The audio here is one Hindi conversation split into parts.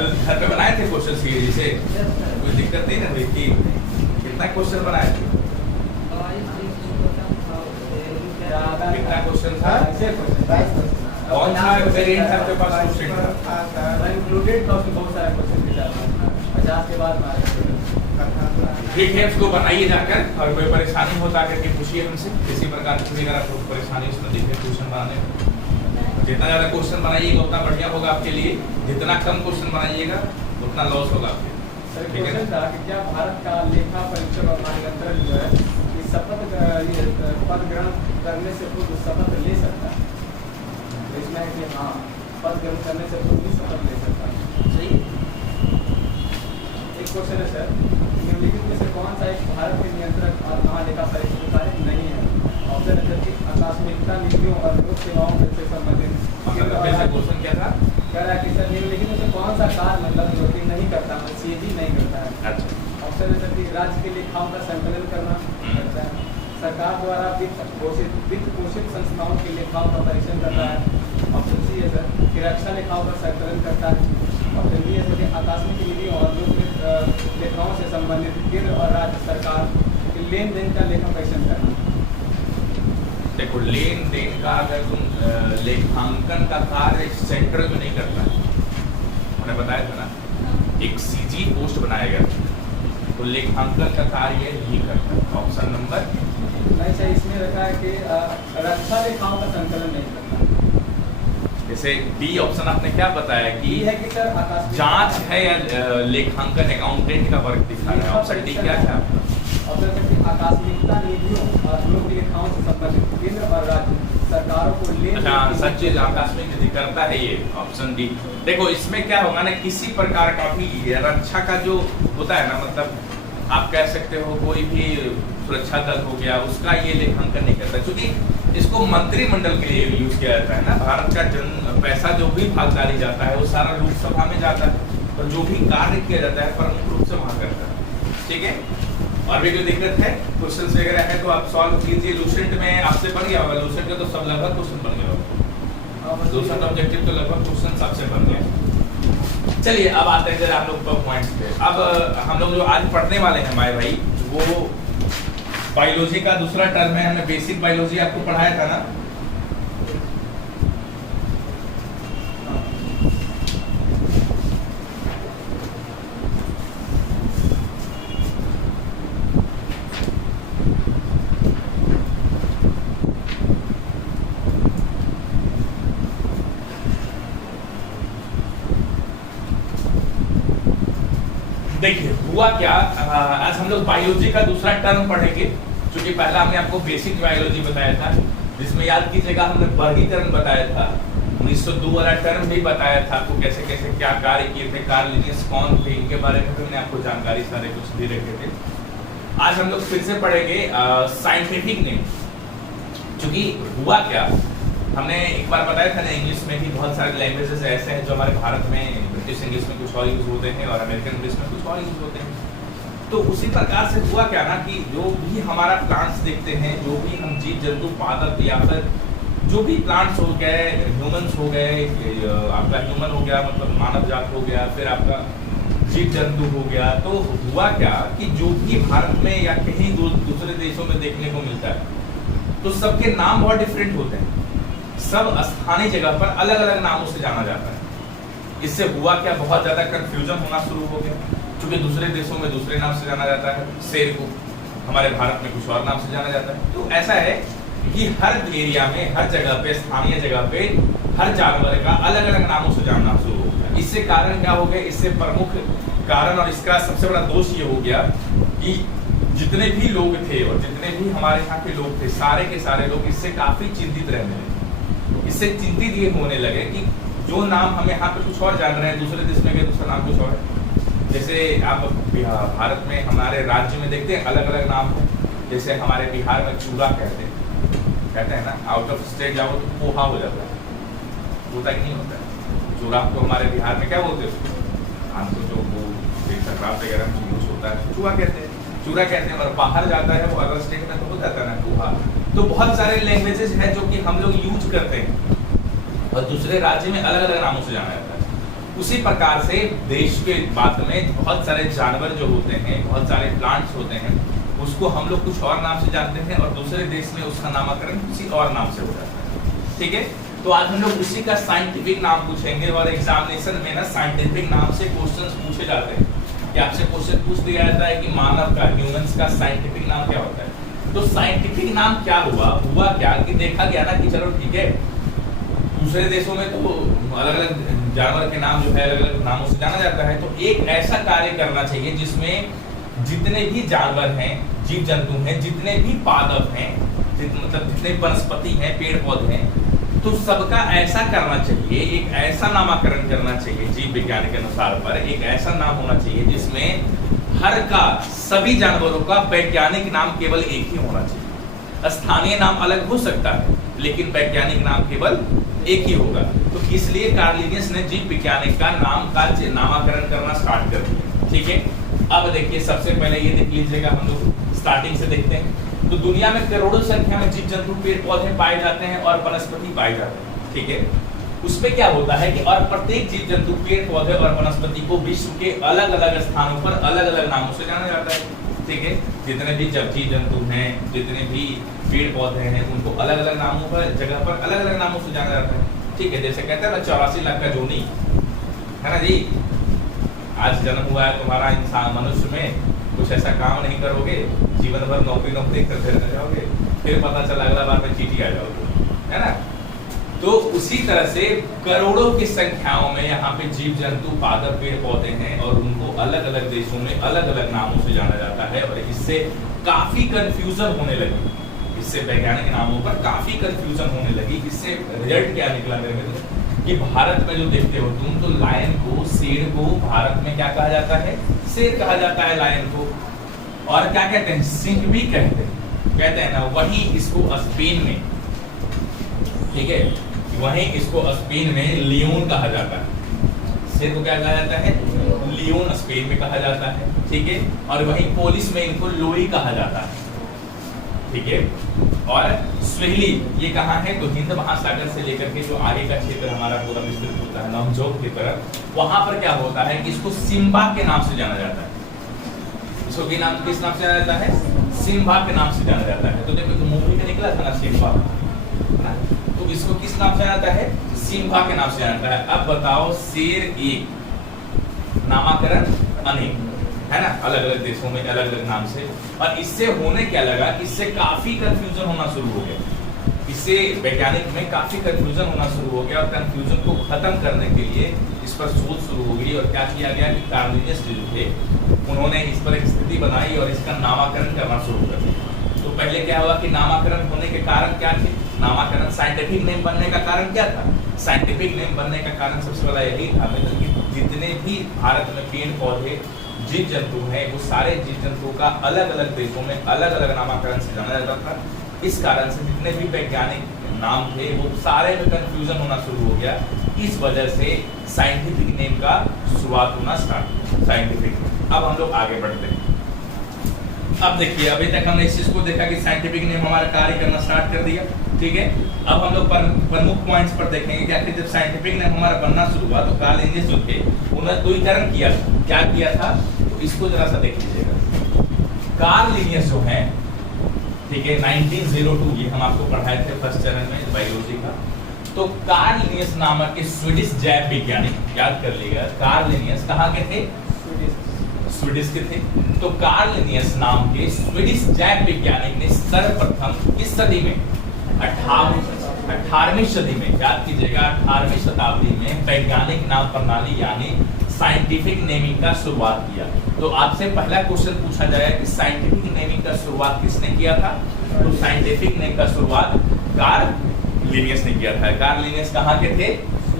कल घर पे बनाए थे क्वेश्चन सीरीज से, कोई दिक्कत नहीं ना हुई थी? कितना क्वेश्चन बनाए थे? कितना क्वेश्चन था? कौन सा वेरिएंट आपके पास क्वेश्चन था? इंक्लूडेड था उसमें बहुत सारे क्वेश्चन थे, 50 के बाद ठीक है, उसको बनाइए जाकर, और कोई परेशानी होता करके पूछिए हमसे, किसी प्रकार की अगर आपको परेशानी उसमें दिखे क्वेश्चन बनाने में। जितना ज़्यादा क्वेश्चन बनाइएगा उतना बढ़िया होगा आपके लिए, जितना कम क्वेश्चन बनाइएगा उतना लॉस होगा आपके। सर क्वेश्चन था कि क्या भारत का लेखा परीक्षक और महानियंत्रक जो है कि शपथ पद ग्रहण करने से पूर्व शपथ ले सकता है? इसमें है कि हाँ, पद ग्रहण करने से पूर्व भी शपथ ले सकता है। सही। एक क्वेश्चन है सर, निम्नलिखित में से कौन सा एक भारत के नियंत्रक और महालेखा परीक्षक कार्य नहीं है? ऑप्शन है कि आकस्मिकता नीतियों और लोक सेवाओं से संबंधित। क्वेश्चन क्या था? कह रहा है कि सर निम्नलिखित में से कौन सा कार्य मतलब जो कि नहीं करता, सीजी नहीं करता है? अच्छा। ऑप्शन है सर कि राज्य के लेखाओं का संकलन करना करता है, सरकार द्वारा वित्त पोषित संस्थाओं के लेखाओं का परीक्षण करता है। ऑप्शन सी है सर कि रक्षा लेखाओं का संकलन करता है। ऑप्शन डी है सर कि आकस्मिक नीतियों और लोक लेखाओं से संबंधित केंद्र और राज्य सरकार के लेन देन का लेखा परीक्षण करना। देखो, लेन देन का अगर तुम लेखांकन का कार्य सेंट्रल में नहीं करता है, मैंने बताया था ना, एक सीजी पोस्ट बनाया गया तो लेखांकन का कार्य नहीं करता। ऑप्शन नंबर नहीं सर, इसमें रखा है कि रक्षा लेखाओं का संकलन नहीं करता। जैसे डी ऑप्शन आपने क्या बताया कि है कि सर आकस्मिक जांच है या लेखांकन अकाउंटेंट का वर्क दिखा रहा है। ऑप्शन डी क्या था? आकस्मिकता निधियों और लोक लेखाओं से संबंधित केंद्र और राज्य सरकारों को लेन अच्छा, सच चीज आकस्मिक निधि करता है ये। Option D. देखो, इसमें क्या होगा ना, किसी प्रकार का भी रक्षा का जो होता है ना, मतलब आप कह सकते हो कोई भी सुरक्षा दल हो गया, उसका ये लेखांकन नहीं करता, क्योंकि इसको मंत्रिमंडल के लिए यूज किया जाता है ना। भारत का पैसा जो भी भागीदारी जाता है वो सारा लोकसभा में जाता है, और जो भी कार्य किया जाता है प्रमुख रूप से वहां करता है। ठीक है, और भी कोई दिक्कत है, क्वेश्चन वगैरह है तो आप सॉल्व कीजिए। लूसेंट में आपसे बन गया होगा, लूसेंट का तो सब लगभग क्वेश्चन बन गया होगा, लूसेंट ऑब्जेक्टिव तो लगभग क्वेश्चन सबसे बन गया। चलिए अब आते हैं आप लोग पॉइंट्स पे। अब हम लोग जो आज पढ़ने वाले हैं हमारे भाई, वो बायोलॉजी का दूसरा टर्म है। हमने बेसिक बायोलॉजी आपको पढ़ाया था ना। देखिए हुआ क्या, आज हम लोग बायोलॉजी का दूसरा टर्म पढ़ेंगे, क्योंकि पहला हमने आपको बेसिक बायोलॉजी बताया था, जिसमें याद कीजिएगा हमने वर्गीकरण बताया था, 1902 वाला टर्म भी बताया था आपको, कैसे कैसे क्या कार्य किए थे, कार्लिनियस कौन थे, इनके बारे में मैंने आपको जानकारी सारे कुछ दे रखे थे। आज हम लोग फिर से पढ़ेंगे साइंटिफिक नेम। क्योंकि हुआ क्या, हमने एक बार बताया था ना, इंग्लिश में भी बहुत सारे लैंग्वेजेस ऐसे हैं जो हमारे भारत में ब्रिटिश इंग्लिश में कुछ और यूज होते हैं और अमेरिकन इंग्लिश में कुछ और यूज होते हैं। तो उसी प्रकार से हुआ क्या ना कि जो भी हमारा प्लांट्स देखते हैं, जो भी हम जीव जंतु पादप या फिर जो भी प्लांट्स हो गए, ह्यूमंस हो गए, आपका ह्यूमन हो गया मतलब मानव जात हो गया, फिर आपका जीव जंतु हो गया, तो हुआ क्या कि जो भी भारत में या कहीं दूसरे देशों में देखने को मिलता है तो सबके नाम बहुत डिफरेंट होते हैं। सब स्थानीय जगह पर अलग अलग नामों से जाना जाता है। इससे हुआ क्या, बहुत ज्यादा कंफ्यूजन होना शुरू हो गया, क्योंकि दूसरे देशों में दूसरे नाम से जाना जाता है शेर को, हमारे भारत में कुछ और नाम से जाना जाता है। तो ऐसा है कि हर एरिया में, हर जगह पे, स्थानीय जगह पे हर जानवर का अलग अलग नामों से जानना शुरू हो गया। इससे कारण क्या हो गया, इससे प्रमुख कारण और इसका सबसे बड़ा दोष ये हो गया कि जितने भी लोग थे और जितने भी हमारे यहाँ के लोग थे, सारे के सारे लोग इससे काफी चिंतित रहने लगे। इससे चिंतित ये होने लगे कि जो नाम हमें यहाँ पे कुछ और जान रहे हैं, दूसरे देश में गए दूसरा नाम कुछ और है। जैसे आप भारत में हमारे राज्य में देखते हैं अलग अलग नाम है। जैसे हमारे बिहार में चूड़ा कहते हैं ना, आउट ऑफ स्टेट जाओ तो पोहा हो जाता है, होता कि नहीं होता है। चूड़ा तो हमारे बिहार में क्या बोलते हैं, हमको जो संक्रांत वगैरह में यूज होता है चूड़ा कहते हैं, चूड़ा कहते हैं। और बाहर जाता है वो अदर स्टेट में तो हो जाता है ना पोहा। तो बहुत सारे लैंग्वेजेस हैं जो कि हम लोग यूज करते हैं और दूसरे राज्य में अलग अलग नामों से जाना जाता है। उसी प्रकार से देश के बाद में बहुत सारे जानवर जो होते हैं, बहुत सारे प्लांट्स होते हैं, उसको हम लोग कुछ और नाम से जानते हैं और दूसरे देश में उसका नामकरण किसी और नाम से हो जाता है। ठीक है, तो आज हम लोग उसी का साइंटिफिक नाम पूछेंगे और एग्जामिनेशन में ना साइंटिफिक नाम से क्वेश्चंस पूछे जाते हैं कि आपसे क्वेश्चन पूछ दिया जाता है कि मानव का, ह्यूमंस का साइंटिफिक नाम क्या होता है। तो साइंटिफिक नाम क्या हुआ क्या कि देखा गया ना कि चलो ठीक है, दूसरे देशों में तो अलग अलग जानवर के नाम जो है अलग अलग नामों से जाना जाता है, तो एक ऐसा कार्य करना चाहिए जिसमें जितने भी जानवर हैं, जीव जंतु हैं, जितने भी पादप हैं, मतलब जितने वनस्पति हैं, पेड़ पौधे हैं, तो सबका ऐसा करना चाहिए, एक ऐसा नामकरण करना चाहिए जीव विज्ञान के अनुसार पर एक ऐसा नाम होना चाहिए जिसमें हर का, सभी जानवरों का वैज्ञानिक नाम केवल एक ही होना चाहिए। स्थानीय नाम अलग हो सकता है लेकिन वैज्ञानिक नाम केवल एक ही होगा। तो इसलिए कार्ल लिनियस ने जीव वैज्ञानिक का नामकरण करना स्टार्ट कर दिया। ठीक है, अब देखिए सबसे पहले ये देख लीजिएगा, हम लोग स्टार्टिंग से देखते हैं। तो दुनिया में करोड़ों संख्या में जीव जंतु, पेड़ पौधे पाए जाते हैं और वनस्पति पाए जाते हैं। ठीक है, उसमें क्या होता है कि और प्रत्येक जीव जंतु, पेड़ पौधे और वनस्पति को विश्व के अलग अलग स्थानों पर अलग अलग नामों से जाना जाता है। ठीक है, जितने भी जीव जंतु हैं, जितने भी पेड़ पौधे हैं, उनको अलग अलग नामों पर, जगह पर अलग अलग नामों से जाना जाता है। ठीक है, जैसे कहते हैं ना 84 लाख का जोनी है ना जी, आज जन्म हुआ है तुम्हारा इंसान, मनुष्य में कुछ ऐसा काम नहीं करोगे, जीवन भर नौकरी करते रह जाओगे, फिर पता चला अगला बार में चीटी आ जाओगे, है ना। तो उसी तरह से करोड़ों की संख्याओं में यहाँ पे जीव जंतु, पादप, पेड़ पौधे हैं और उनको अलग अलग देशों में अलग अलग नामों से जाना जाता है और इससे काफी कंफ्यूजन होने लगी। इससे वैज्ञानिक नामों पर काफी कंफ्यूजन होने लगी। इससे रिजल्ट क्या निकला मेरे मित्र कि भारत में जो देखते हो तुम, तो लायन को, शेर को भारत में क्या कहा जाता है? शेर कहा जाता है लायन को। और क्या कहते हैं? सिंह भी कहते हैं ना। वहीं इसको स्पेन में, ठीक है, वहीं इसको स्पेन में लियोन कहा जाता है। शेर को क्या कहा जाता है? लियोन स्पेन में कहा जाता है। ठीक है, और वहीं पोलिस में इनको लोई कहा जाता है। ठीक है, और स्वेहिली ये कहाँ है? तो हिंद महासागर से लेकर के जो आगे का क्षेत्र हमारा पूरा विस्तृत होता है नवजोत की तरफ, वहां पर क्या होता है कि इसको सिम्बा के नाम से जाना जाता है। इसको किस नाम से जाना जाता है? सिम्बा के नाम से जाना जाता है। तो देखो मूवी में निकला था ना सिम्बा, तो इसको किस नाम से जाता है? सिम्बा के नाम से जाता है। अब बताओ, शेर एक, नामकरण अनेक, है ना, अलग अलग देशों में अलग अलग नाम से। और इससे होने क्या लगा, इससे काफी कंफ्यूजन होना शुरू हो गया। इससे वैज्ञानिक में काफी कंफ्यूजन होना शुरू हो गया और कंफ्यूजन को खत्म करने के लिए इस पर शोध शुरू हो गई। और क्या किया गया कि कार्ल लिनियस जो थे उन्होंने इस पर एक स्थिति बनाई और इसका नामकरण करना शुरू कर दिया। तो पहले क्या हुआ कि नामकरण होने के कारण क्या थे? नामकरण, साइंटिफिक नेम बनने का कारण क्या था? साइंटिफिक नेम बनने का कारण सबसे बड़ा यही था कि जितने भी भारत में पेड़ पौधे, जीव जंतु हैं, वो सारे जीव जंतुओं का अलग अलग देशों में अलग अलग नामकरण से जाना जाता था। इस कारण से जितने भी वैज्ञानिक नाम थे वो सारे में कंफ्यूजन होना शुरू हो गया। इस वजह से साइंटिफिक नेम का शुरुआत होना स्टार्ट, साइंटिफिक। अब हम लोग आगे बढ़ते हैं। अब देखिए, अभी तक हमने इस चीज को देखा कि साइंटिफिक नेम हमारा कार्य करना स्टार्ट कर दिया। ठीक है, अब हम लोग प्रमुख पॉइंट्स पर देखेंगे क्या कि जब साइंटिफिक नेम हमारा बनना शुरू हुआ तो कार्ल लिनियस जो थे उन्होंने द्वितीकरण किया। क्या किया था? तो इसको जरा सा देख लीजिएगा। कार्ल लिनियस जो है, ठीक है, 1902, ये हम आपको पढ़ाए थे फर्स्ट चरण में बायोलॉजी का। तो कार्ल लिनियस नामक के स्वीडिश जैव वैज्ञानिक, याद कर लीजिएगा, कार्ल लिनियस कहाँ के थे? स्वीडिश के थे। तो कार्ल लिनियस नाम के स्वीडिश जैव वैज्ञानिक ने सर्वप्रथम इस सदी में 18वीं सदी में, याद कीजिएगा, 18वीं शताब्दी में वैज्ञानिक नाम प्रणाली यानी साइंटिफिक नेमिंग का शुरुआत किया। तो आपसे पहला क्वेश्चन पूछा जाएगा कि साइंटिफिक नेमिंग का शुरुआत किसने किया था? तो साइंटिफिक नेम का शुरुआत कार्ल लिनियस ने किया था। कार्ल लिनियस कहाँ के थे?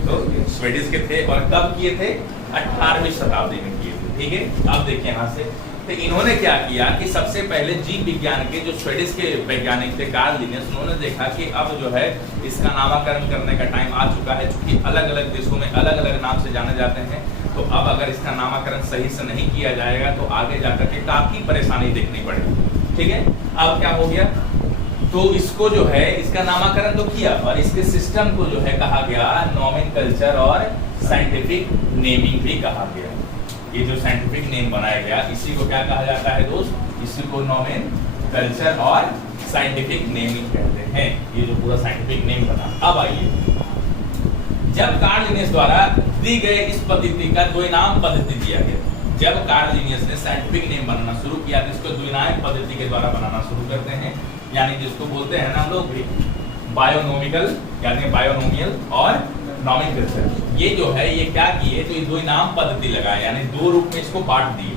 तो स्वीडिश के थे। और कब किए थे? 18वीं शताब्दी में किए थे। ठीक है, अब देखिए यहाँ से, तो इन्होंने क्या किया कि सबसे पहले जीव विज्ञान के जो स्वीडिश के वैज्ञानिक थे कार्ल लिनियस, उन्होंने देखा कि अब जो है इसका नामकरण करने का टाइम आ चुका है। चूंकि अलग अलग देशों में अलग अलग नाम से जाने जाते हैं, तो अब अगर इसका नामकरण सही से नहीं किया जाएगा तो आगे जाकर के काफी परेशानी देखनी पड़ेगी। ठीक है, अब क्या हो गया, तो इसको जो है इसका नामकरण तो किया और इसके सिस्टम को जो है कहा गया नोमेनकल्चर और साइंटिफिक नेमिंग भी कहा गया। ये जो साइंटिफिक नेम बनाया गया इसी को क्या कहा जाता है दोस्त? इसी को नोमेनक्लेचर और साइंटिफिक नेमिंग कहते हैं। ये जो पूरा साइंटिफिक नेम बना। अब आइए, जब कार्ल लिनियस द्वारा दी गई इस पद्धति का द्विनाम पद्धति दिया गया, जब कार्ल लिनियस ने साइंटिफिक नेम बनाना शुरू किया तो इसको द्विनाम पद्धति के द्वारा बनाना शुरू करते हैं, यानी जिसको बोलते हैं ना हम लोग भी बायोनोमिकल, यानी बायोनोमियल और नोमेनक्लेचर। ये जो है ये क्या किए, तो ये द्विनाम पद्धति लगाए, यानी दो रूप में इसको बांट दिए।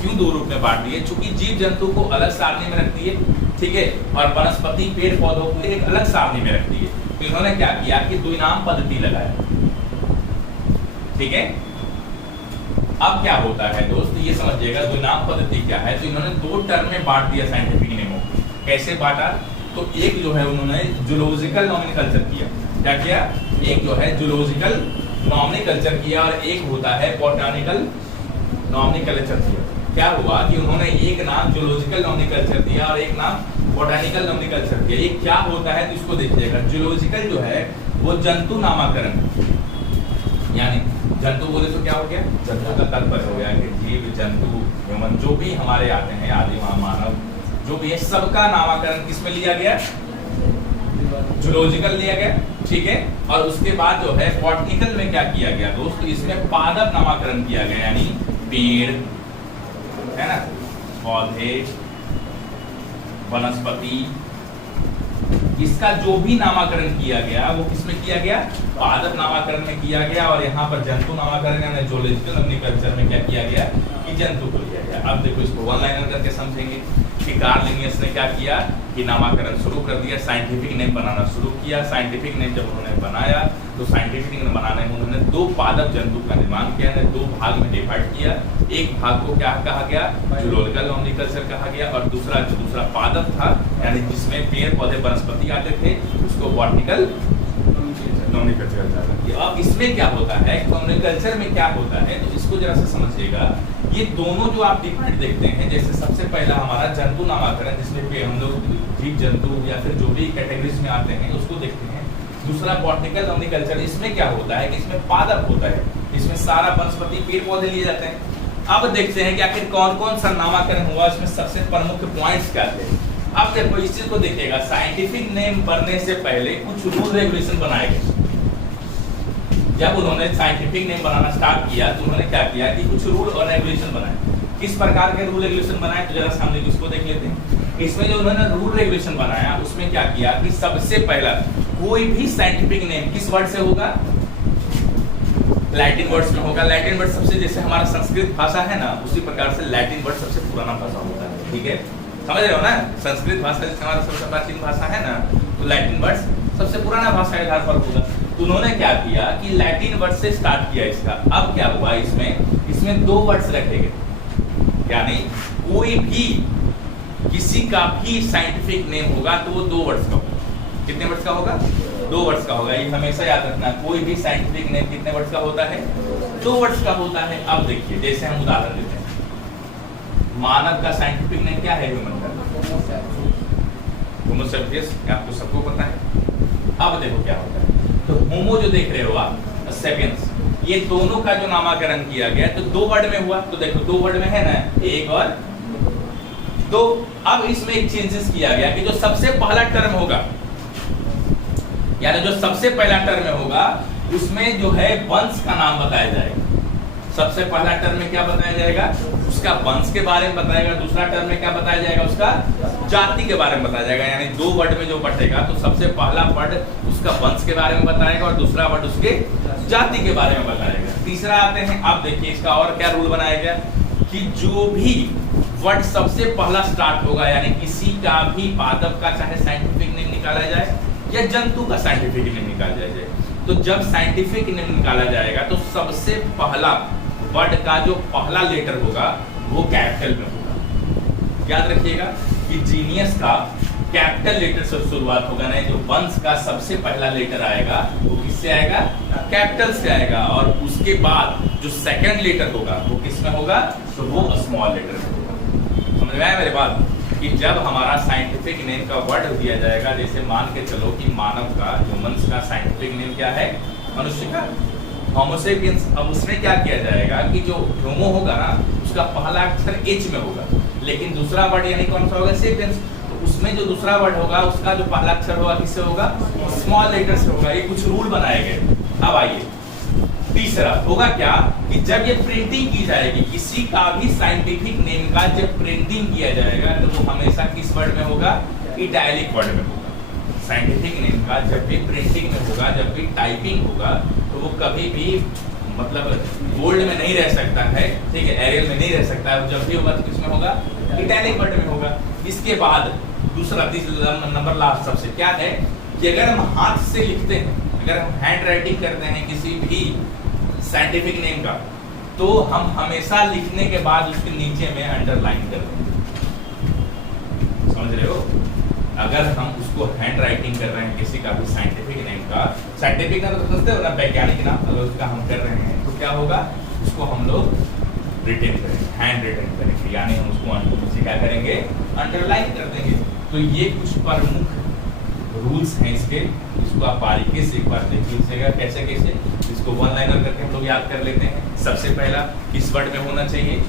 क्यों दो रूप में बांट दिए? चूंकि जीव जंतु को अलग सारणी में रखती है, ठीक है, और वनस्पति पेड़ पौधों को एक अलग सारणी में रखती है। तो इन्होंने क्या किया कि द्विनाम पद्धति लगाया, ठीक है। अब क्या होता है दोस्त, ये समझिएगा द्विनाम पद्धति क्या है। तो इन्होंने दो टर्म में बांट दिया साइंटिफिक नेमों को। कैसे बांटा? तो एक जो है उन्होंने जूलॉजिकल नोमेनक्लेचर किया। क्या किया? एक जो है जूलॉजिकल नोमेनक्लेचर किया और एक होता है बॉटैनिकल नोमेनक्लेचर किया। क्या हुआ कि उन्होंने एक नाम जूलॉजिकल नोमेनक्लेचर दिया और एक नाम बॉटैनिकल नोमेनक्लेचर दिया। ये क्या होता है तो इसको देखिएगा। जूलॉजिकल जो है वो जंतु नामकरण, यानी जंतु बोले तो क्या हो गया? जंतु का तात्पर्य हो गया कि जीव जंतु ह्यूमन जो भी हमारे आते हैं, आदि मानव जो भी है, सबका नामकरण किसमें लिया गया? जूलॉजिकल लिया गया, ठीक है। और उसके बाद जो है बॉटनिकल में क्या किया गया दोस्त? इसमें पादप नामकरण किया गया, यानी पेड़ है ना, पौधे, वनस्पति, इसका जो भी नामकरण किया गया वो किसमें किया गया? पादप नामकरण में किया गया। और यहाँ पर जंतु नामकरण यानी जूलॉजिकल नोमेनक्लेचर में क्या किया गया कि जंतु को लिया गया। अब देखो इसको वन लाइनर करके समझेंगे कि कार्ल लिनियस ने क्या किया कि नामकरण शुरू कर दिया, साइंटिफिक नेम बनाना शुरू किया। साइंटिफिक नेम जब उन्होंने बनाया तो साइंटिफिक नेम बनाने में उन्होंने दो पादप जंतु का निर्माण किया, दो भाग में डिवाइड किया। एक भाग को क्या कहा गया? जूलॉजिकल नोमेनक्लेचर कहा गया, और दूसरा पादप था, यानी जिसमें पेड़ पौधे वनस्पति आते थे, उसको बॉटनिकल नोमेनक्लेचर कहा गया। अब इसमें क्या होता है, नोमेनक्लेचर में क्या होता है, तो इसको जरा से समझिएगा। ये दोनों जो आप डिफरेंट देखते हैं, जैसे सबसे पहला हमारा जंतु नामकरण, जिसमें हम लोग जीव जंतु या फिर जो भी कैटेगरीज में आते हैं उसको देखते हैं। दूसरा बॉटनिकल नोमेनक्लेचर, इसमें क्या होता है कि इसमें पादप होता है, इसमें सारा वनस्पति पेड़ पौधे लिए जाते हैं। अब देखते हैं कि आखिर कौन कौन सा नामकरण हुआ, इसमें सबसे प्रमुख पॉइंट्स क्या थे। अब देखो इस चीज को देखिएगा, साइंटिफिक नेम बनने से पहले कुछ रूल रेगुलेशन बनाए गए। जब उन्होंने साइंटिफिक नेम बनाना स्टार्ट किया तो उन्होंने क्या किया कि कुछ रूल और रेगुलेशन बनाए। किस प्रकार के रूल रेगुलेशन बनाए तो जरा सामने इसको देख लेते हैं। इसमें जो उन्होंने रूल रेगुलेशन बनाया उसमें क्या किया कि सबसे पहला कोई भी साइंटिफिक नेम किस वर्ड से होगा? लैटिन वर्ड्स में होगा। लैटिन वर्ड सबसे, जैसे हमारा संस्कृत भाषा है ना, उसी प्रकार से लैटिन वर्ड सबसे पुराना भाषा होता है, ठीक है, समझ रहे हो ना। संस्कृत भाषा जैसे हमारा सबसे प्राचीन भाषा है ना, तो लैटिन वर्ड सबसे पुराना भाषा के आधार पर होगा। तो उन्होंने क्या किया कि लैटिन वर्ड से स्टार्ट किया इसका। अब क्या हुआ, इसमें दो वर्ड्स रखे गए, यानी कोई भी किसी का भी साइंटिफिक नेम होगा तो वो दो वर्ड्स का होगा। कितने वर्ड्स का होगा? दो वर्ड्स का होगा। ये हमेशा याद रखना, कोई भी साइंटिफिक नेम कितने वर्ड्स का होता है? दो वर्ड्स का होता है। अब देखिए, जैसे हम उदाहरण लेते हैं, मानव का साइंटिफिक नेम क्या है? ह्यूमन का होमो सेपियंस, आपको सबको पता है। अब देखो क्या होता है, तो होमो जो देख रहे हो आप, सेपियंस, ये दोनों का जो नामकरण किया गया तो दो वर्ड में हुआ। तो देखो दो वर्ड में है ना, एक और दो। अब इसमें एक चेंजेस किया गया कि जो सबसे पहला टर्म होगा, यानी जो सबसे पहला टर्म होगा उसमें जो है वंश का नाम बताया जाएगा। सबसे पहला टर्म में क्या बताया जाएगा? उसका वंश के बारे में बताएगा। दूसरा टर्म में क्या बताया जाएगा? उसका जाति के बारे में बताया जाएगा। यानी दो वर्ड में जो बटेगा तो सबसे पहला वर्ड उसका वंश के बारे में बताएगा और दूसरा वर्ड उसके जाति के बारे में बताएगा। तीसरा आते हैं, आप देखिए इसका और क्या रूल बनाया गया कि जो भी वर्ड सबसे पहला स्टार्ट होगा, यानी किसी का भी पादप का चाहे साइंटिफिक नेम निकाला जाए या जंतु का साइंटिफिक नेम निकाला जाए, तो जब साइंटिफिक नेम निकाला जाएगा तो सबसे पहला वर्ड का जो पहला लेटर होगा वो कैपिटल में होगा। याद रखिएगा कि जीनियस का कैपिटल लेटर से शुरुआत होगा, नहीं जो वंश का सबसे पहला लेटर आएगा वो किससे आएगा? कैपिटल से आएगा। और उसके बाद जो सेकंड लेटर होगा वो किसमें होगा? तो वो स्मॉल लेटर में होगा। समझ में आया मेरी बात? कि जब हमारा साइंटिफिक नेम का वर्ड दिया जाएगा, जैसे मान के चलो कि मानव का, ह्यूमंस का साइंटिफिक नेम क्या है? मनुष्य का, होमोसेपियंस, अब उसमें क्या किया जाएगा कि जो होमो होगा ना उसका पहला अक्षर एच में होगा, लेकिन दूसरा वर्ड यानी कौन सा होगा, सेपियंस, तो उसमें जो दूसरा वर्ड होगा उसका जो पहला अक्षर होगा किससे होगा, स्मॉल लेटर से होगा। ये कुछ रूल बनाए गए। अब आइए तीसरा होगा क्या कि जब ये प्रिंटिंग की जाएगी किसी का भी साइंटिफिक नेम का, जब प्रिंटिंग किया जाएगा तो वो हमेशा किस वर्ड में होगा, इटैलिक वर्ड में होगा। साइंटिफिक नेम का जब भी प्रिंटिंग में होगा, जब भी टाइपिंग होगा तो वो कभी भी मतलब बोल्ड में नहीं रह सकता है, ठीक है, एरियल में नहीं रह सकता है, जब भी होगा तो किसमें होगा, इटैलिक वर्ड में होगा। इसके बाद दूसरा तीसरा नंबर लास्ट सबसे क्या है कि अगर हम हाथ से लिखते हैं, अगर हम हैंड राइटिंग करते हैं किसी भी साइंटिफिक नेम का, तो हम हमेशा लिखने के बाद उसके नीचे में अंडरलाइन कर देंगे। समझ रहे हो? अगर हम उसको हैंड राइटिंग कर रहे हैं किसी का भी साइंटिफिक नेम का, साइंटिफिक का तो समझते हो ना, वैज्ञानिक नाम, अगर उसका हम कर रहे हैं तो क्या होगा, उसको हम लोग रिटेन करेंगे, हैंड रिटेन करेंगे, यानी हम उसको नीचे क्या करेंगे, अंडरलाइन कर देंगे। तो ये कुछ प्रमुख रूल्स हैं इसके, इसको आप बारीकी से एक बार देख लीजिएगा कैसे कैसे इसको वन लाइनर करके हम लोग याद कर लेते हैं। सबसे पहला किस वर्ड में होना चाहिए,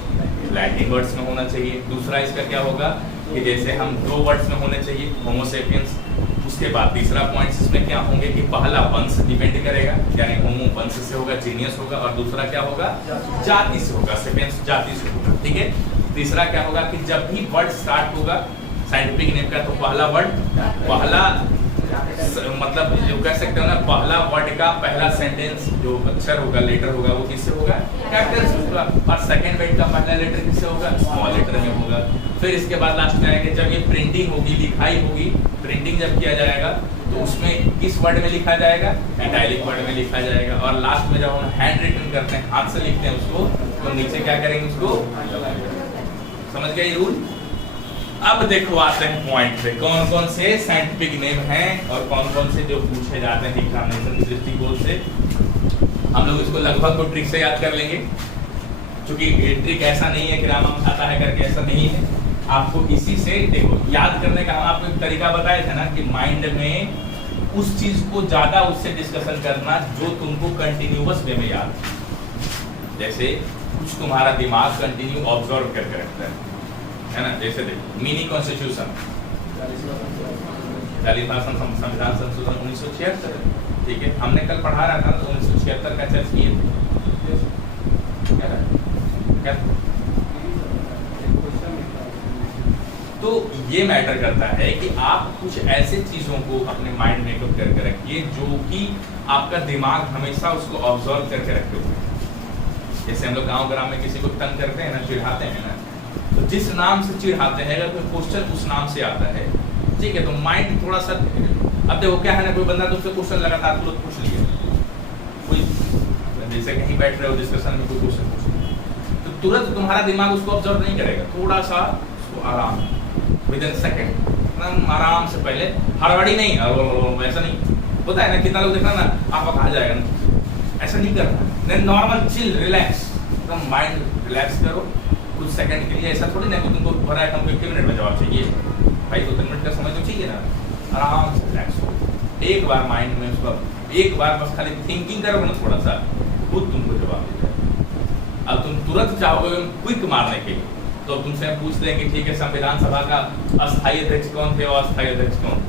लैटिन वर्ड्स में होना चाहिए। दूसरा इसका क्या होगा कि जैसे हम दो वर्ड्स में होने चाहिए, होमोसेपियंस। उसके बाद तीसरा पॉइंट इसमें क्या होंगे कि पहला वंश डिपेंड करेगा, यानी होमो वंश से होगा, जीनियस होगा, और दूसरा क्या होगा, जाति से होगा, सेपियंस जाति से होगा, ठीक है। तीसरा क्या होगा कि जब भी वर्ड स्टार्ट होगा साइंटिफिक नेम का तो पहला वर्ड, पहला मतलब जो कह सकते हो ना, पहला वर्ड का पहला सेंटेंस जो अक्षर होगा, लेटर होगा, वो किससे होगा, कैपिटल से होगा, और सेकंड वर्ड का पहला लेटर किससे होगा, स्मॉल लेटर में होगा। फिर इसके बाद लास्ट में आएंगे जब ये प्रिंटिंग होगी, लिखाई होगी, प्रिंटिंग जब किया जाएगा तो उसमें किस वर्ड में लिखा जाएगा, इटैलिक वर्ड में लिखा जाएगा। और लास्ट में जब हम हैंड रिटन करते हैं, हाथ से लिखते हैं उसको, तो नीचे क्या करेंगे, उसको समझ गए रूल। अब देखो आते हैं पॉइंट पे, कौन कौन से साइंटिफिक नेम हैं और कौन कौन से जो पूछे जाते हैं एग्जामिनेशन दृष्टिकोण से। हम लोग इसको लगभग को ट्रिक से याद कर लेंगे, क्योंकि ट्रिक ऐसा नहीं है कि रामा आता है करके, ऐसा नहीं है। आपको इसी से देखो याद करने का हम आपको एक तरीका बताए थे ना कि माइंड में उस चीज को ज्यादा उससे डिस्कशन करना जो तुमको कंटिन्यूअस वे में याद, जैसे कुछ तुम्हारा दिमाग कंटिन्यू ऑब्जर्व करके रखता है ना। जैसे देखो मिनी कॉन्स्टिट्यूशन, 40वां संविधान संशोधन 1976, ठीक है, हमने कल पढ़ा रहा था तो 1976 का चर्च किए थे। तो ये मैटर करता है कि आप कुछ ऐसे चीजों को अपने माइंड में मेकअप करके रखिए जो कि आपका दिमाग हमेशा उसको ऑब्जर्व करके रखे हुए है। जैसे हम लोग गाँव ग्राम में किसी को तंग करते हैं ना, चिढ़ाते हैं ना, तो जिस नाम से चिढ़ाते हैं अगर कोई क्वेश्चन उस नाम से आता है, ठीक है, तो माइंड थोड़ा सा, अब देखो क्या है ना, कोई बंदा तुमसे क्वेश्चन लगातार तुरंत पूछ लिया, कोई जैसे कहीं बैठ रहे हो डिस्कशन में कोई क्वेश्चन पूछ लिया, तो तुरंत तुम्हारा दिमाग उसको ऑब्जर्व नहीं करेगा, थोड़ा सा उसको आराम, विद इन सेकेंड आराम से, पहले हड़बड़ी नहीं, ऐसा नहीं होता है ना, कितना लोग देखना ना आप आ जाएगा ना, ऐसा नहीं करना, नॉर्मल चिल रिलैक्स, एकदम माइंड रिलैक्स करो कुछ सेकंड के लिए। ऐसा थोड़ी ना कि तुमको भरा है 50 मिनट में जवाब चाहिए, भाई 2-3 मिनट का समय तो चाहिए ना, आराम से रिलैक्स हो, एक बार माइंड में उसका एक बार बस खाली थिंकिंग करोगे ना थोड़ा सा, खुद तुमको जवाब दे जाएगा। अब तुम तुरंत चाहोगे क्विक मारने के लिए तो तुमसे पूछ देंगे ठीक है संविधान सभा का अस्थायी अध्यक्ष कौन थे और अस्थायी अध्यक्ष कौन।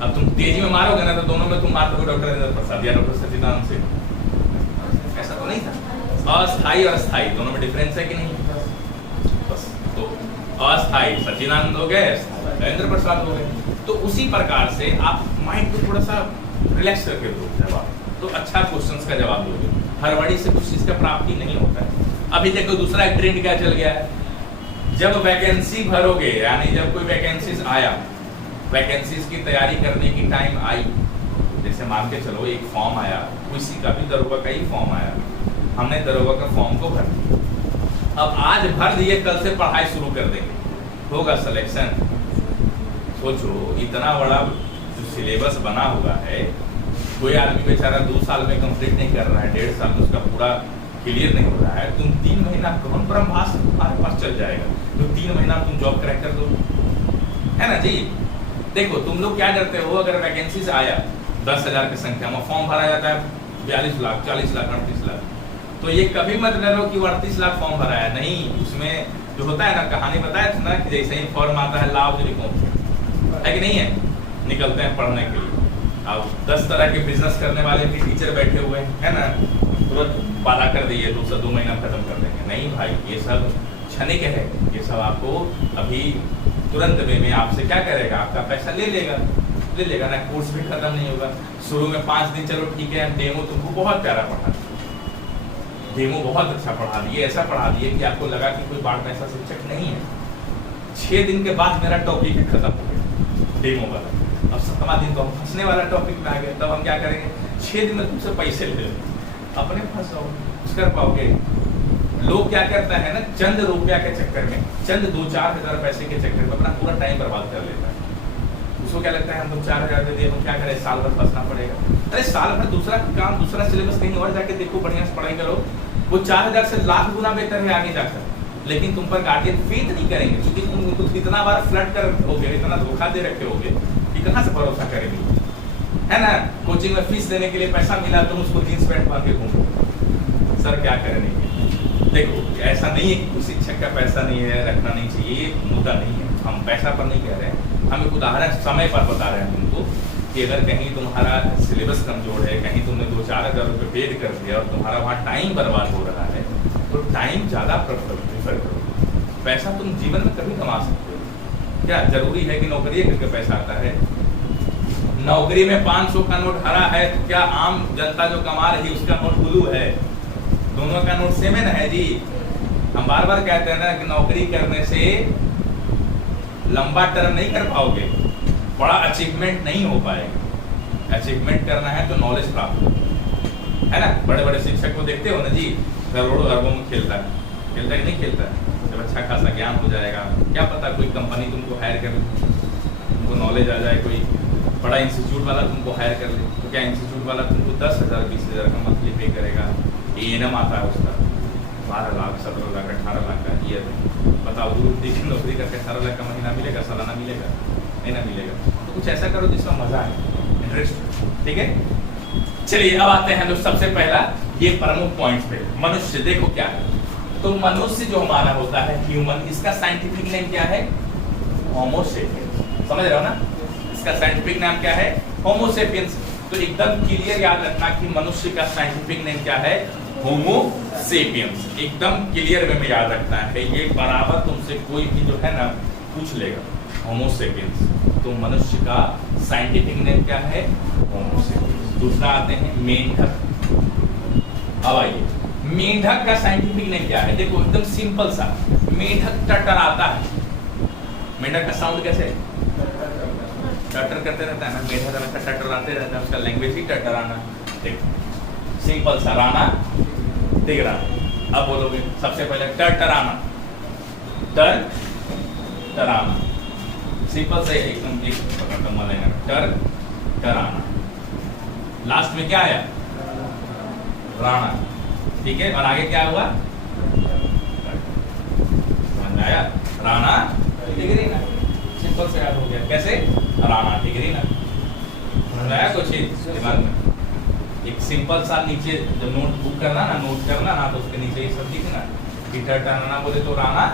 अब तुम तेजी में मारोगे ना तो दोनों में तुम मार दोगे डॉक्टर राजेंद्र प्रसाद या डॉक्टर सचिदानंद सिंह, ऐसा तो नहीं था। अस्थायी और अस्थायी दोनों में डिफरेंस है कि नहीं, बस तो अस्थायी सचिदानंद हो गए, राजेंद्र प्रसाद हो गए। तो उसी प्रकार से आप माइंड को थोड़ा सा रिलैक्स करके दो जवाब, तो अच्छा क्वेश्चंस का जवाब दोगे, हड़बड़ी से कुछ चीज का प्राप्ति नहीं होता है। अभी देखो दूसरा एक ट्रेंड क्या चल गया है, जब वैकेंसी भरोगे, यानी जब कोई वैकेंसीज आया, वैकेंसीज की तैयारी करने की टाइम आई, जैसे मान के चलो एक फॉर्म आया, किसी का भी दरोगा का ही फॉर्म आया, हमने दरोगा का फॉर्म को भर दिया, अब आज भर दिए, कल से पढ़ाई शुरू कर देंगे, होगा सिलेक्शन। सोचो इतना बड़ा जो सिलेबस बना हुआ है, कोई आदमी बेचारा 2 साल में कंप्लीट नहीं कर रहा है, 1.5 साल में उसका पूरा क्लियर नहीं हो रहा है, तुम 3 महीना कौन ब्रह्मास्त्र तुम्हारे पास चल जाएगा, तो 3 महीना तुम जॉब क्रैक कर दो, है ना जी। देखो तुम लोग क्या डरते हो, अगर वैकेंसीज आया 10,000 की संख्या में, फॉर्म भरा जाता है 42 लाख, 40 लाख, 38 लाख। तो ये कभी मत डरो कि वो 38 लाख फॉर्म भरा है, नहीं, उसमें जो होता है ना, कहानी बताया था ना कि जैसे ही फॉर्म आता है लाओ जो लिखो, है कि नहीं है, निकलते हैं पढ़ने के लिए। अब 10 तरह के बिजनेस करने वाले भी टीचर बैठे हुए हैं ना, तुरंत वादा कर दिए 2 महीना खत्म कर देंगे। नहीं भाई, ये सब क्षणिक है, ये सब आपको अभी तुरंत वे में आपसे क्या करेगा, आपका पैसा ले लेगा ना, कोर्स भी खत्म नहीं होगा। शुरू में 5 दिन चलो ठीक है, डेमो तुमको बहुत प्यारा पढ़ा, डेमो बहुत अच्छा पढ़ा दिए, ऐसा पढ़ा दिए कि आपको लगा कि कोई बाढ़ में ऐसा शिक्षक नहीं है। 6 दिन के बाद मेरा टॉपिक ही खत्म हो गया डेमो वाला। अब 7वां दिन तो हम फंसने वाला टॉपिक में आ गए, तब हम क्या करेंगे, 6 दिन में तुमसे पैसे ले लेंगे, अपने फंस जाओ, कुछ कर पाओगे। लोग क्या करता है ना, चंद रुपया के चक्कर में, चंद 2-4 हज़ार पैसे के चक्कर में अपना पूरा टाइम बर्बाद कर लेता है। उसको क्या लगता है, हम तो 4,000 दे दिए, हम क्या करें, साल भर फंसना पड़ेगा। अरे साल भर दूसरा काम, दूसरा सिलेबस कहीं और जाके देखो, बढ़िया से पढ़ाई करो, वो 4,000 से लाख गुना बेहतर है आगे जाकर। लेकिन तुम पर गार्डियन फेथ नहीं करेंगे, क्योंकि तुम उनको इतना बार फ्लड कर रखोगे, इतना धोखा दे रखे होगे, कहाँ से भरोसा करेंगे, है ना। कोचिंग में फीस देने के लिए पैसा मिला, तुम उसको जींस पैंट पहन के घूमो, सर क्या करेंगे। देखो ऐसा नहीं है कि शिक्षक का पैसा नहीं है, रखना नहीं चाहिए, मुद्दा नहीं है, हम पैसा पर नहीं कह रहे हैं, हम एक उदाहरण समय पर बता रहे हैं तुमको कि अगर कहीं तुम्हारा सिलेबस कमजोर है, कहीं तुमने 2-4 हज़ार रुपये पेड कर दिया और तुम्हारा वहाँ टाइम बर्बाद हो रहा है, तो टाइम ज़्यादा प्रेफर करो। पैसा तुम जीवन में कभी कमा सकते हो, क्या जरूरी है कि नौकरी करके पैसा आता है। नौकरी में 500 का नोट हरा है, तो क्या आम जनता जो कमा रही उसका नोट ब्लू है, दोनों का नोट सेम है जी। हम बार बार कहते हैं ना कि नौकरी करने से लंबा टर्म नहीं कर पाओगे, बड़ा अचीवमेंट नहीं हो पाएगा। अचीवमेंट करना है तो नॉलेज प्राप्त है ना। बड़े बड़े शिक्षक को देखते हो ना जी, करोड़ों अरबों में खेलता है कि नहीं खेलता है। जब अच्छा खासा ज्ञान हो जाएगा, क्या पता कोई कंपनी तुमको हायर कर ले, तुमको नॉलेज आ जाए, कोई बड़ा इंस्टीट्यूट वाला तुमको हायर कर ले, तो क्या इंस्टीट्यूट वाला तुमको 10,000 20,000 का मंथली पे करेगा। एएनएम आता है उसका 12 लाख 17 लाख 18 लाख का ईयर में, बताओ दूर देखिए नौकरी करके 18 लाख का महीना मिलेगा, सालाना मिलेगा, नहीं ना मिलेगा। तो कुछ ऐसा करो जिसमें मजा आए, इंटरेस्ट। ठीक है, चलिए अब आते हैं लोग सबसे पहला ये प्रमुख पॉइंट्स पे। मनुष्य देखो क्या है, तो मनुष्य जो हमारा होता है ह्यूमन, इसका साइंटिफिक नेम क्या है, होमो सेपियंस। समझ रहे हो ना, इसका साइंटिफिक नाम क्या है, होमो सेपियंस। तो एकदम क्लियर याद रखना कि मनुष्य का साइंटिफिक नेम क्या है, होमो सेपियंस। एकदम क्लियर वे में याद रखना है, ये बराबर तुमसे कोई भी जो है ना पूछ लेगा, होमो सेपियंस। तो मनुष्य का साइंटिफिक नेम क्या है, होमो सेपियंस। दूसरा आते हैं मेंढक। अब आइए, मेंढक का साइंटिफिक नेम क्या है, देखो एकदम सिंपल सा, मेंढक टटराता है। मेंढक का साउंड कैसे है, टटर करते रहता है ना, मेढक हमेशा टटराते रहता है, उसका लैंग्वेज ही टटराना। देखो सिंपल सा, राना तिगराना। अब बोलोगे सबसे पहले टटराना, टराना, सिंपल से एकदम टराना। लास्ट में क्या आया, राणा। ठीक है, और आगे क्या हुआ, समझ आया, राणा तिगरीना। सिंपल से याद हो गया, कैसे, राणा तिगरीना। समझ आया कुछ दिमाग में। एक सिंपल सा नीचे जब नोटबुक करना ना, नोट करना ना, तो उसके नीचे ये सब लिखना कि टटराना बोले तो राणा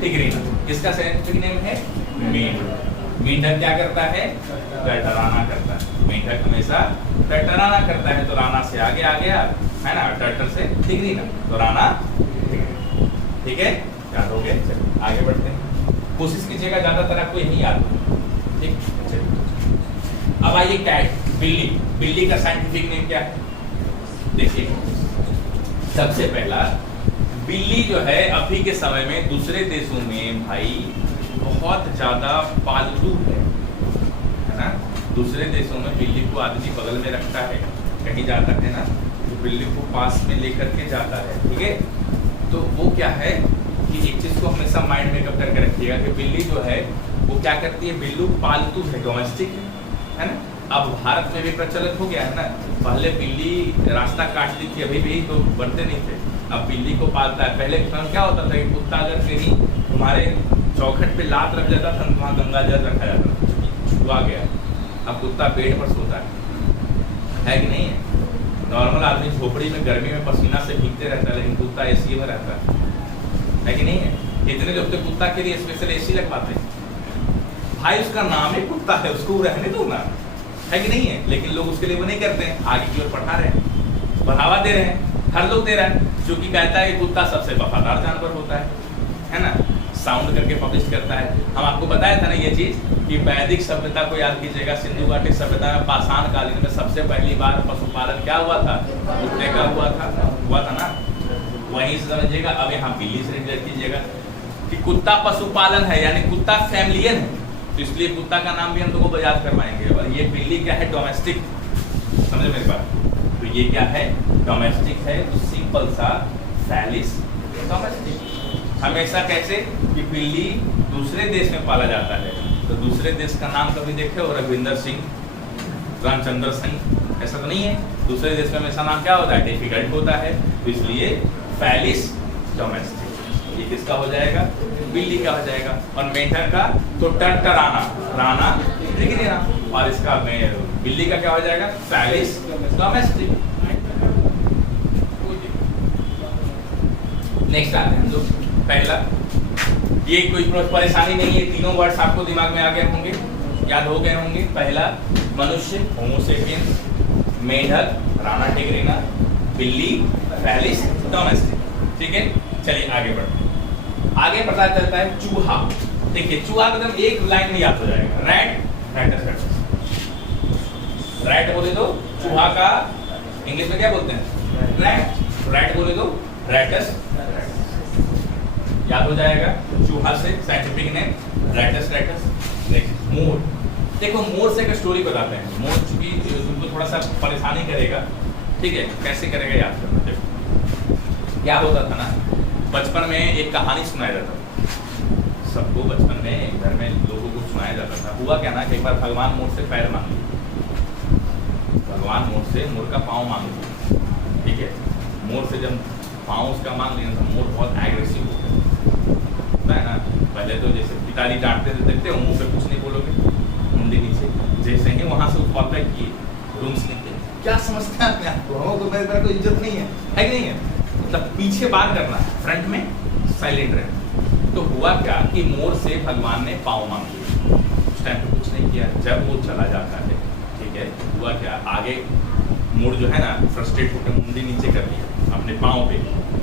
तिगरीना। इसका साइंटिफिक नेम है मेंढक। मेंढक क्या करता है, टटराना करता है। मेंढक हमेशा टटराना करता है, तो राणा से आगे आ गया है ना, टटर से तिगरीना, तो राणा तिगरीना। ठीक है, याद हो गया। चलिए आगे बढ़ते हैं, कोशिश कीजिएगा ज्यादातर आपको यही याद हो। ठीक, चलिए अब आइए कैट, बिल्ली। बिल्ली का साइंटिफिक नेम क्या है, देखिए सबसे पहला, बिल्ली जो है अभी के समय में दूसरे देशों में भाई बहुत ज्यादा पालतू है ना। दूसरे देशों में बिल्ली को आदमी बगल में रखता है, कहीं जाता है ना तो बिल्ली को पास में लेकर के जाता है। ठीक है, तो वो क्या है कि एक चीज को हमेशा माइंड में करके रखिएगा कि बिल्ली जो है वो क्या करती है, बिल्ली पालतू है, डोमेस्टिक है ना। अब भारत में भी प्रचलित हो गया है ना, पहले बिल्ली रास्ता काटती थी, अभी भी तो बढ़ते नहीं थे, अब बिल्ली को पालता है। पहले क्या होता था कि कुत्ता अगर कहीं तुम्हारे चौखट पे लात रख जाता था, वहाँ गंगा जल रखा जाता था, छुआ गया। अब कुत्ता पेड़ पर सोता है कि नहीं है, नॉर्मल आदमी झोपड़ी में गर्मी में पसीना से भीगते रहता है, लेकिन कुत्ता एसी में रहता है कि नहीं है? इतने लोग तो कुत्ता के लिए स्पेशल एसी लगवाते हैं। भाई उसका नाम ही कुत्ता है, उसको रहने दो ना, है कि नहीं है? लेकिन लोग उसके लिए वो नहीं करते हैं, आगे की ओर बढ़ा रहे हैं, बढ़ावा दे रहे हैं, हर लोग दे रहा है, क्योंकि कहता है कि कुत्ता सबसे वफादार जानवर होता है ना? साउंड करके पब्लिश करता है। हम आपको बताया था ना ये चीज कि वैदिक सभ्यता को याद कीजिएगा, सिंधु घाटी सभ्यता में पाषाण कालीन में सबसे पहली बार पशुपालन क्या हुआ था? कुत्ते का हुआ था ना? वहीं से समझिएगा। अब यहाँ बिल्ली से रिलेट कीजिएगा कि कुत्ता पशुपालन है, यानी कुत्ता फैमिलियन है, तो इसलिए कुत्ता का नाम भी हम लोगों को याद करवाएंगे। और ये बिल्ली क्या है? डोमेस्टिक। समझे मेरी बात? तो ये क्या है? डोमेस्टिक है। तो सिंपल सा फैलिस डोमेस्टिक। हमेशा कैसे कि बिल्ली दूसरे देश में पाला जाता है, तो दूसरे देश का नाम कभी देखे हो? रविंदर सिंह, रामचंद्र सिंह, ऐसा तो नहीं है। दूसरे देश में हमेशा नाम क्या होता है? डिफिकल्ट होता है, तो इसलिए फैलिस डोमेस्टिक। ये किसका हो जाएगा? बिल्ली का हो जाएगा। और मेंढक का तो टरटराना, राना लेकिन राना। और इसका बिल्ली का क्या हो जाएगा? Felis domestic. नेक्स्ट आते हैं हम लोग। पहला, ये कोई परेशानी नहीं है, तीनों वर्ड्स आपको दिमाग में आ गए होंगे, याद हो गए होंगे। पहला मनुष्य होमो सेपियंस, मेंढक राना टिग्रिना, बिल्ली फैलिस डोमेस्टिक। ठीक है, चलिए आगे बढ़ते हैं। आगे पता चलता है चूहा। देखिए चूहा एकदम एक लाइन में याद हो जाएगा। Rat, Rattus Rattus. रैट बोले तो चूहा का इंग्लिश में क्या बोलते हैं? रैट। रैट बोले तो रैटस याद हो जाएगा। चूहा से scientific name Rattus Rattus. Next मोर। देखो मोर से एक स्टोरी बताते हैं। मोर चूंकि तुमको थोड़ा सा परेशानी करेगा, ठीक है? कैसे करेगा याद करना। देखो क्या होता था ना, बचपन में एक कहानी सुनाया जाता था सबको। बचपन में घर में लोगों को सुनाया जाता था। हुआ क्या ना कि एक बार भगवान मोर से पैर मांग लिए। भगवान मोर से मोर का पाँव मांग लिए, ठीक है? मोर से जब पाँव उसका मांग लिया तो मोर बहुत एग्रेसिव हो गया है ना। पहले तो जैसे पिताजी डांटते थे, देखते हो मुंह पे कुछ नहीं बोलोगे, मुंडी नीचे। जैसे ही वहां से उत्पाद किए रूम से निकले, क्या समझते हैं अपने आप को? हमको मेरे को इज्जत नहीं है कि नहीं है? मतलब पीछे बात करना, फ्रंट में साइलेंट रहना। तो हुआ क्या कि मोर से भगवान ने पाँव मांग लिए। उस टाइम पे कुछ नहीं किया। जब वो चला जाता है, ठीक है, हुआ क्या, आगे मोर जो है ना फ्रस्ट्रेट होकर मुंडी नीचे कर लिया अपने पाँव पे,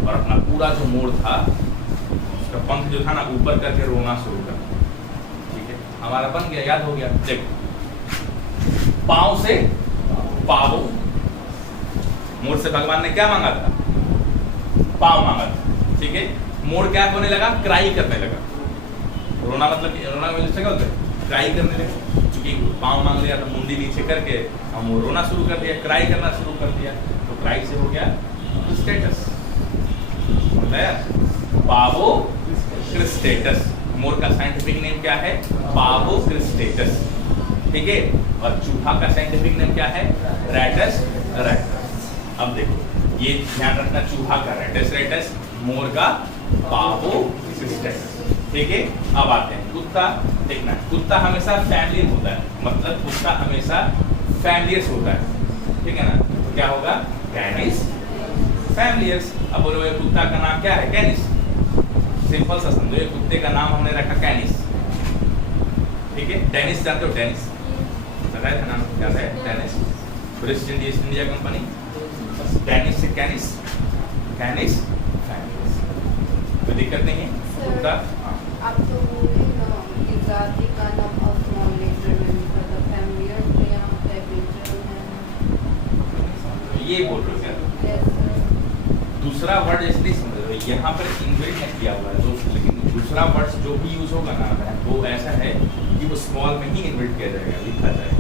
और अपना पूरा जो मोर था उसका पंख जो था ना ऊपर करके रोना शुरू कर दिया। ठीक है, हमारा बन गया, याद हो गया। देखो पाँव से पावो, मोर से भगवान ने क्या मांगा था? पाँव मांगा था। ठीक है, मोर क्या होने लगा? क्राई करने लगा। रोना मतलब रोना में क्या होता है? क्राई करने लगा। क्योंकि पाँव मांग लिया तो मुंडी नीचे करके हम रोना शुरू कर दिया, क्राई करना शुरू कर दिया। तो क्राई से हो गया क्रिस्टेटस। पावो क्रिस्टेटस। मोर का साइंटिफिक नेम क्या है? पावो क्रिस्टेटस। ठीक है, और चूहा का साइंटिफिक नेम क्या है? Rattus Rattus. अब देखो ये ध्यान रखना, चूहा का रैटस रैटस, मोर का पावो क्रिस्टेटस। ठीक है, अब आते हैं कुत्ता। देखना, कुत्ता हमेशा फैमिली होता है, मतलब कुत्ता हमेशा फैमिलियस होता है। ठीक है ना? तो क्या होगा? कैनिस फैमिलियस। अब बोलो ये कुत्ता का नाम क्या है? कैनिस। सिंपल सा समझो, ये कुत्ते का नाम हमने रखा कैनिस। ठीक है, डेनिस जानते हो? डेनिस बताया था नाम, क्या है? डेनिस, ब्रिटिश ईस्ट इंडिया कंपनी। डेनिस से कैनिस, कैनिस फैमिलियस। कोई दिक्कत नहीं है। कुत्ता आप तो बोले ना कि जाति का नाम ऑफ स्मॉल लेटर में मतलब फैमिलियर या हैबिचुअल है, ये बोल रहे हो क्या? दूसरा वर्ड ऐसे नहीं समझ रहे हो, यहाँ पर इनबिल्ट है किया हुआ है दोस्त। लेकिन दूसरा वर्ड जो भी यूज होगा ना वो ऐसा है कि वो स्मॉल में ही इनबिल्ट किया जाएगा, लिखा जाएगा।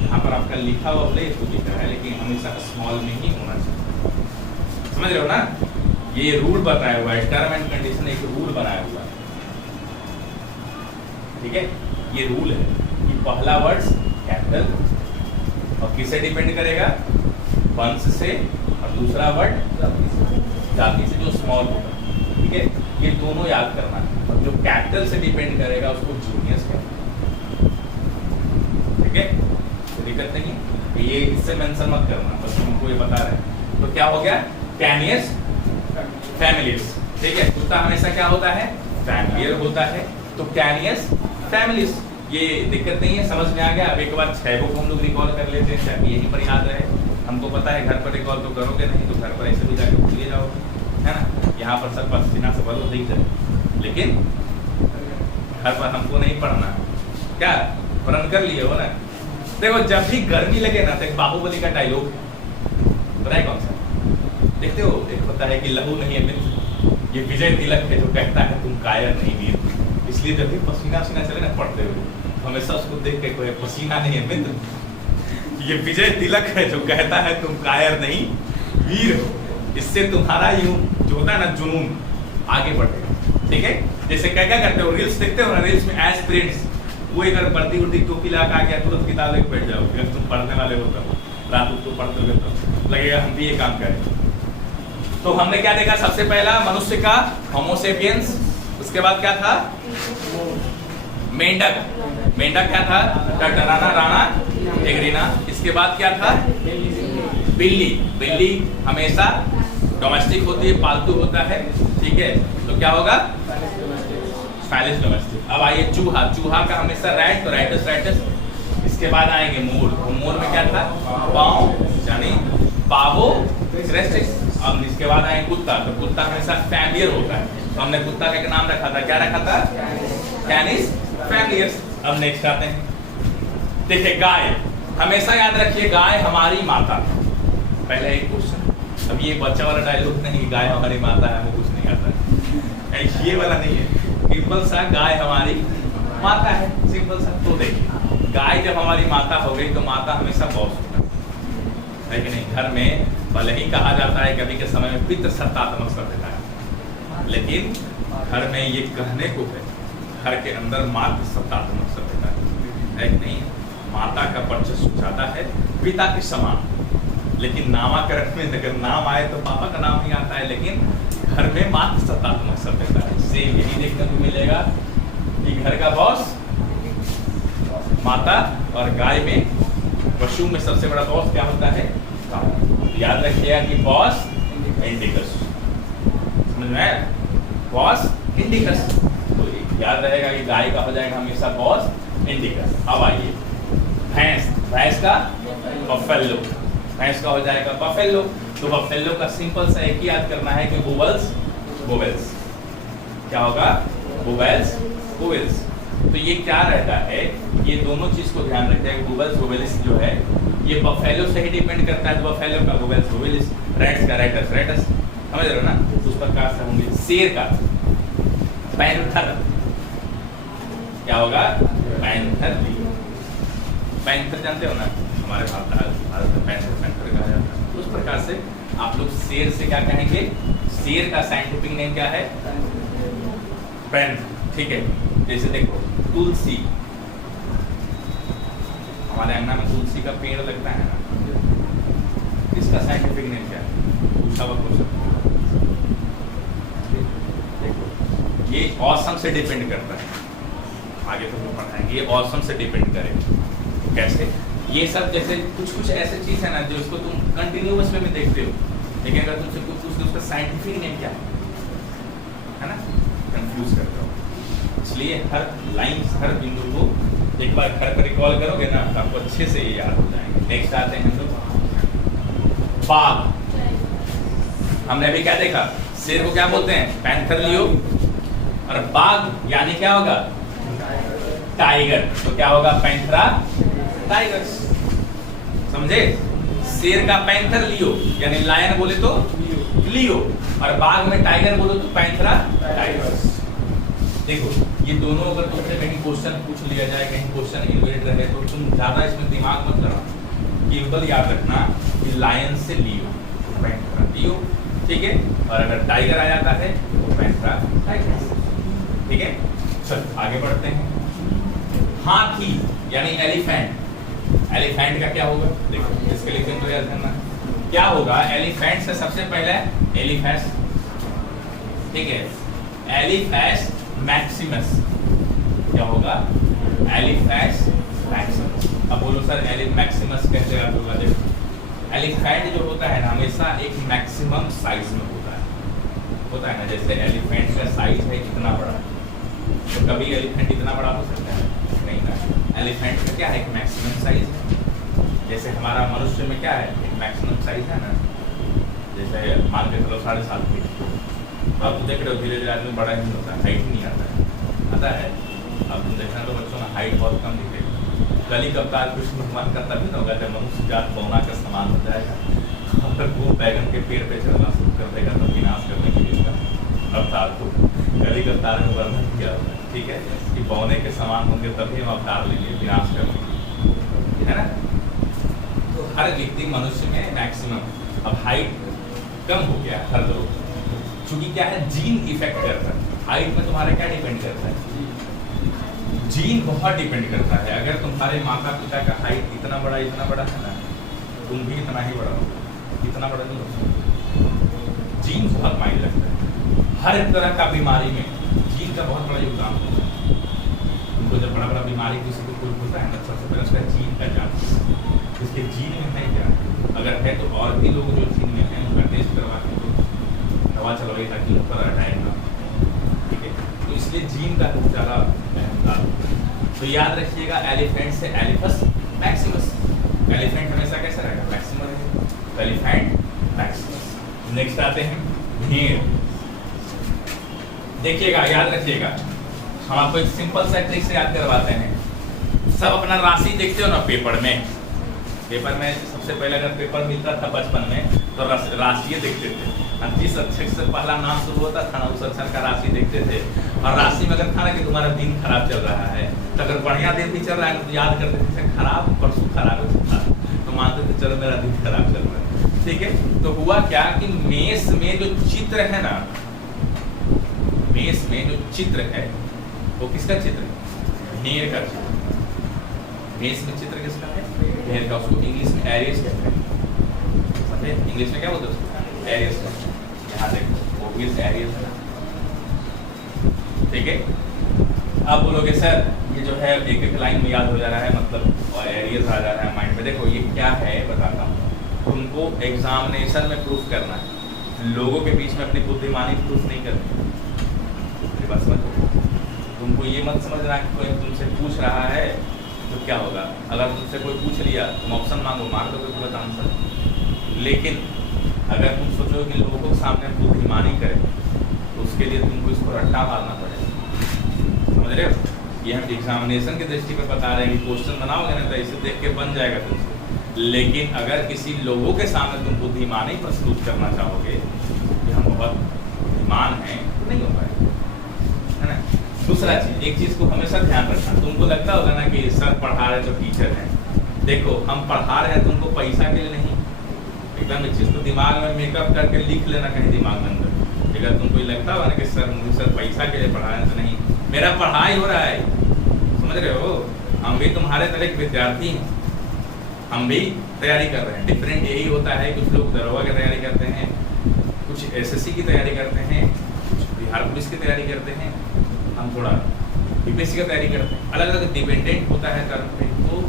यहाँ पर आपका लिखा हुआ प्लेस तो लिखा है, लेकिन हमेशा स्मॉल में ही होना चाहिए। समझ रहे हो ना? ये रूल बताया हुआ है, टर्म एंड कंडीशन एक रूल बनाया हुआ है। ठीक है, ये रूल है कि पहला वर्ड्स कैपिटल और किससे डिपेंड करेगा? वंश से, और दूसरा वर्ड जाति से जो स्मॉल होगा। ठीक है, ये दोनों याद करना है। और जो कैपिटल से डिपेंड करेगा उसको जूनियर्स कहते हैं। ठीक है, तो दिक्कत नहीं है। ये इससे मेंशन मत करना, बस तुमको ये बता रहे हैं। तो क्या हो गया, कैनियस फैमिलीज, ठीक है। कुत्ता हमेशा क्या होता है, फैमिलियर होता है। तो कैनियस फैमिलीज, ये दिक्कत नहीं है, समझ में आ गया। अब एक बार 6 को हम लोग रिकॉल कर लेते हैं ताकि यहीं पर याद रहे। हमको पता है घर पर रिकॉल तो करोगे नहीं, तो घर पर ऐसे भी जाकर भूल जाओगे, है ना। यहाँ पर सब पसीना से बलो दिख जाए, लेकिन घर पर हमको नहीं पढ़ना। क्या प्रण कर लिए हो ना। देखो जब भी गर्मी लगे ना, तो एक बाहुबली का डायलॉग है, कौन सा देखते हो, एक होता है कि लहू नहीं है मित्र, ये विजय तिलक है जो कहता है तुम कायर नहीं वीर। इसलिए जब भी पसीना चले ना पढ़ते हुए, हमेशा उसको देख के कोई पसीना नहीं है मित्र, ये विजय तिलक है जो कहता है तुम कायर नहीं वीर हो। इससे तुम्हारा यूं जो होता है ना जुनून आगे बढ़ेगा, ठीक है। जैसे क्या क्या करते हो, रील्स देखते हो ना, रील्स में एस्पिरेंट्स, वो अगर वर्दी उर्दी टोपी लगा के तुरंत किताब लेके बैठ जाओ। अगर तुम पढ़ने वाले हो तो रात को पढ़ते हो तो लगेगा हम भी ये काम करें। तो हमने क्या देखा, सबसे पहला मनुष्य का होमोसेपियंस, उसके बाद क्या था मेंढक, मेंढक क्या था टटराना राणा टेगरीना। इसके बाद क्या था बिल्ली, बिल्ली हमेशा डोमेस्टिक होती है, पालतू होता है, ठीक है। तो क्या होगा फैलिस डोमेस्टिक। अब आइए चूहा, चूहा का हमेशा रैट, तो रैटस रैटस। इसके बाद आएंगे मोर, तो मोर में क्या था पाव यानी पावो रेस्टिस। अब इसके बाद आएंगे कुत्ता, तो कुत्ता हमेशा फैमिलियर होता है, तो हमने कुत्ता का एक नाम रखा था, क्या रखा था कैनिस फैमिलियर्स। अब नेक्स्ट आते हैं, देखिए गाय, हमेशा याद रखिए गाय हमारी माता। पहले एक क्वेश्चन, अब ये बच्चा वाला डायलॉग नहीं, गाय हमारी माता है, वो कुछ नहीं आता है, ये वाला नहीं है, सिंपल सा गाय हमारी माता है, सिंपल सा। तो देखिए गाय जब हमारी माता हो गई, तो माता हमेशा बॉस होता है कि नहीं। घर में भले ही कहा जाता है कभी के समय में पितृ सत्तात्मक सभ्यता है, लेकिन घर में ये कहने को है घर के अंदर मातृ सत्तात्मक सभ्यता है कि नहीं। माता का वर्चस्व ज्यादा है पिता के समान, लेकिन नामाकरण में अगर नाम आए तो पापा का नाम ही आता है, लेकिन घर में मातृ सत्तात्मक सभ्यता है। सेम यही देखने को मिलेगा कि घर का बॉस माता, और गाय में पशु में सबसे बड़ा बॉस क्या होता है, याद रखिएगा कि बॉस इंडिकस, समझ में आया, बॉस इंडिकस। तो याद रहेगा कि गाय का हो जाएगा हमेशा बॉस इंडिकस। अब आइए भैंस, भैंस का बफेलो, भैंस का हो जाएगा बफेलो। तो बफेलो का सिंपल सा एक ही याद करना है कि वोवेल्स वोवेल्स, क्या होगा वोवेल्स वोवेल्स। तो ये क्या रहता है, ये दोनों चीज को ध्यान रखते हैं, वोवेल्स वोवेल्स जो है ये बफेलो से ही डिपेंड करता है। तो बफेलो का वोवेल्स वोवेल्स, रैट्स का रैटस रैटस, समझ रहे हो ना। उस प्रकार से होंगे। शेर का पैंथर, क्या होगा पैंथर, पैंथर जानते हो ना, हमारे भारत में पैंथर पैंथर कहा जाता है। उस प्रकार से आप लोग शेर से क्या कहेंगे, शेर का साइंटिफिक नेम क्या है पैंथर, ठीक है। जैसे देखो तुलसी, हमारे अंगना में तुलसी का पेड़ लगता है ना, इसका साइंटिफिक नेम क्या है, पूछा हुआ क्वेश्चन। देखो ये ऑसम से डिपेंड करता है, आगे तो हम पढ़ाएंगे, ये ऑसम से डिपेंड करेगा। कैसे, ये सब जैसे कुछ ऐसे चीज है ना जो इसको तुम कंटिन्यूअस में देखते हो, लेकिन अगर तुमसे कुछ पूछ दो उसका साइंटिफिक नेम क्या है ना, कंफ्यूज करते हो। इसलिए हर लाइन हर बिंदु को एक बार घर पर रिकॉल करोगे ना तो आपको अच्छे से ये याद हो जाएंगे। नेक्स्ट आते हैं हम लोग बाघ। हमने अभी क्या देखा, शेर को क्या बोलते हैं पैंथर लियो, और बाघ यानी क्या होगा टाइगर, तो क्या होगा पैंथरा टाइगर्स, समझे। शेर का पैंथर लियो यानी लायन बोले तो लियो, और बाघ में टाइगर बोले तो पैंथरा टाइगर्स। देखो ये दोनों अगर तुमसे कहीं क्वेश्चन पूछ लिया जाए, कहीं क्वेश्चन इन्वेट रहे, तो तुम ज्यादा इसमें दिमाग मत लगाओ, केवल याद रखना कि लायन से लियो तो पैंथरा लियो, ठीक है। और अगर टाइगर आ जाता है तो पैंथरा टाइगर्स, ठीक है। चल आगे बढ़ते हैं। हाथी यानी एलिफेंट, एलिफेंट का क्या होगा, देखो इसके लिए तो याद करना क्या होगा। एलिफेंट से सबसे पहले एलिफेस, ठीक है, एलिफेस मैक्सिमस, क्या होगा एलिफेस मैक्सिमस। अब बोलो सर मैक्सिमस कैसे याद होगा? देखो एलिफेंट जो होता है ना हमेशा एक मैक्सिमम साइज में होता है ना, जैसे एलिफेंट का साइज है इतना बड़ा, तो कभी एलिफेंट इतना बड़ा हो सकता है नहीं ना। एलिफेंट में क्या है, एक मैक्सिमम साइज है। जैसे हमारा मनुष्य में क्या है, एक मैक्सिमम साइज है ना, जैसे मान के चलो 7.5 फीट। अब तो देख रहे हो धीरे धीरे आदमी बड़ा ही होता है, हाइट नहीं आता है। अब तुम देखना तो बच्चों में हाइट बहुत कम दिखेगी। कली कप्तार कृष्ण भगवान का तभी ना होगा जब मनुष्य जात पौना का समान हो जाएगा, अगर वो बैगन के पेड़ पे चलना शुरू कर देगा तो विनाश करने के लिए अवतार को कली कप्तार में वर्णन किया हुआ है, ठीक है, कि पौने के समान होंगे तभी हम अवतार लेंगे विनाश करने के लिए, है ना। तो हर व्यक्ति मनुष्य में मैक्सिमम अब हाइट कम हो गया हर लोग, क्योंकि क्या है जीन इफेक्ट करता है। हाइट में तुम्हारा क्या डिपेंड करता है, जीन बहुत डिपेंड करता है। अगर तुम्हारे माता पिता का हाइट इतना बड़ा है ना, तुम भी इतना ही बड़ा हो, इतना बड़ा नहीं हो। जीन बहुत मायने रखता है। हर तरह का बीमारी में जीन का बहुत बड़ा योगदान होता है। तुमको जब बड़ा बीमारी किसी को कोई होता है ना, सबसे पहले उसका जीन का जांच, उसके जीन में है क्या, अगर है तो और भी लोग जो जीन में हैं उनका टेस्ट करवा के दवा चलवाइए ताकि ऊपर अटैक ना, ठीक है। तो इसलिए जीन का बहुत ज़्यादा अहम। तो याद रखिएगा एलिफेंट से एलिफस मैक्सिमस, एलिफेंट हमेशा कैसा रहेगा, मैक्सिमम रहेगा। Elephant Maximus. नेक्स्ट आते हैं भेड़। देखिएगा याद रखिएगा, हम आपको एक सिंपल सा ट्रिक से याद करवाते हैं। सब अपना राशि देखते हो ना पेपर में सबसे पहले अगर पेपर मिलता था बचपन में तो राशि देखते थे। जिस अक्षर से पहला नाम शुरू होता था ना उस अक्षर का राशि देखते थे, और राशि में अगर था ना कि तुम्हारा दिन खराब चल रहा है, तो अगर बढ़िया दिन भी चल रहा है तो याद करते थे खराब परसों खराब था, तो मानते थे चलो मेरा दिन खराब चल रहा है, ठीक है। तो हुआ क्या कि मेष में जो चित्र है ना, मेष में जो चित्र है वो किसका चित्र है, भेड़ का चित्र। मेष में चित्र किसका है, भेड़ का। उसको इंग्लिश में एरियस कहते हैं, समझे? इंग्लिश में क्या बोलते हैं उसको, एरियस। यहाँ देखो ओबियस एरियस है, ठीक है। अब बोलोगे सर ये जो है एक एक लाइन में याद हो जा रहा है मतलब, और एरियस आ जा रहा है माइंड में। देखो ये क्या है बताता हूँ, तुमको एग्जामिनेशन में प्रूफ करना है, लोगों के बीच में अपनी बुद्धिमानी प्रूफ नहीं करनी। बस तुमको ये मत समझना कि कोई तुमसे पूछ रहा है तो क्या होगा। अगर तुमसे कोई पूछ लिया तुम ऑप्शन मांगो, मार दोगे तुरंत आंसर। लेकिन अगर तुम सोचो कि लोगों के सामने बुद्धिमानी करें तो उसके लिए तुमको इसको रट्टा मारना पड़ेगा, समझ रहे हो। ये हम एग्जामिनेशन की दृष्टि पर बता रहे हैं कि क्वेश्चन बनाओगे ना तो इसे देख के बन जाएगा तुमसे। लेकिन अगर किसी लोगों के सामने तुम बुद्धिमानी प्रस्तुत करना चाहोगे कि हम बहुत बुद्धिमान हैं तो नहीं हो पाएगा, है ना। दूसरा चीज, एक चीज को हमेशा ध्यान रखना, तुमको लगता होगा ना कि सर पढ़ा रहे तो टीचर हैं। देखो हम पढ़ा रहे हैं तुमको पैसा के लिए नहीं, एकदम एक चीज को दिमाग में मेकअप करके लिख लेना कहीं दिमाग में अंदर। अगर तुमको लगता होगा ना कि सर मुझे सर पैसा के लिए पढ़ा रहे हैं, तो नहीं, मेरा पढ़ाई हो रहा है, समझ रहे हो। हम भी तुम्हारे तरह के विद्यार्थी हैं, हम भी तैयारी कर रहे हैं। डिफरेंट यही होता है, कुछ लोग दरोगा की तैयारी करते हैं, कुछ एसएससी की तैयारी करते हैं, कुछ बिहार पुलिस की तैयारी करते हैं, हम थोड़ा यूपीएससी की तैयारी करते हैं। अलग अलग डिपेंडेंट होता है कर्म पे। तो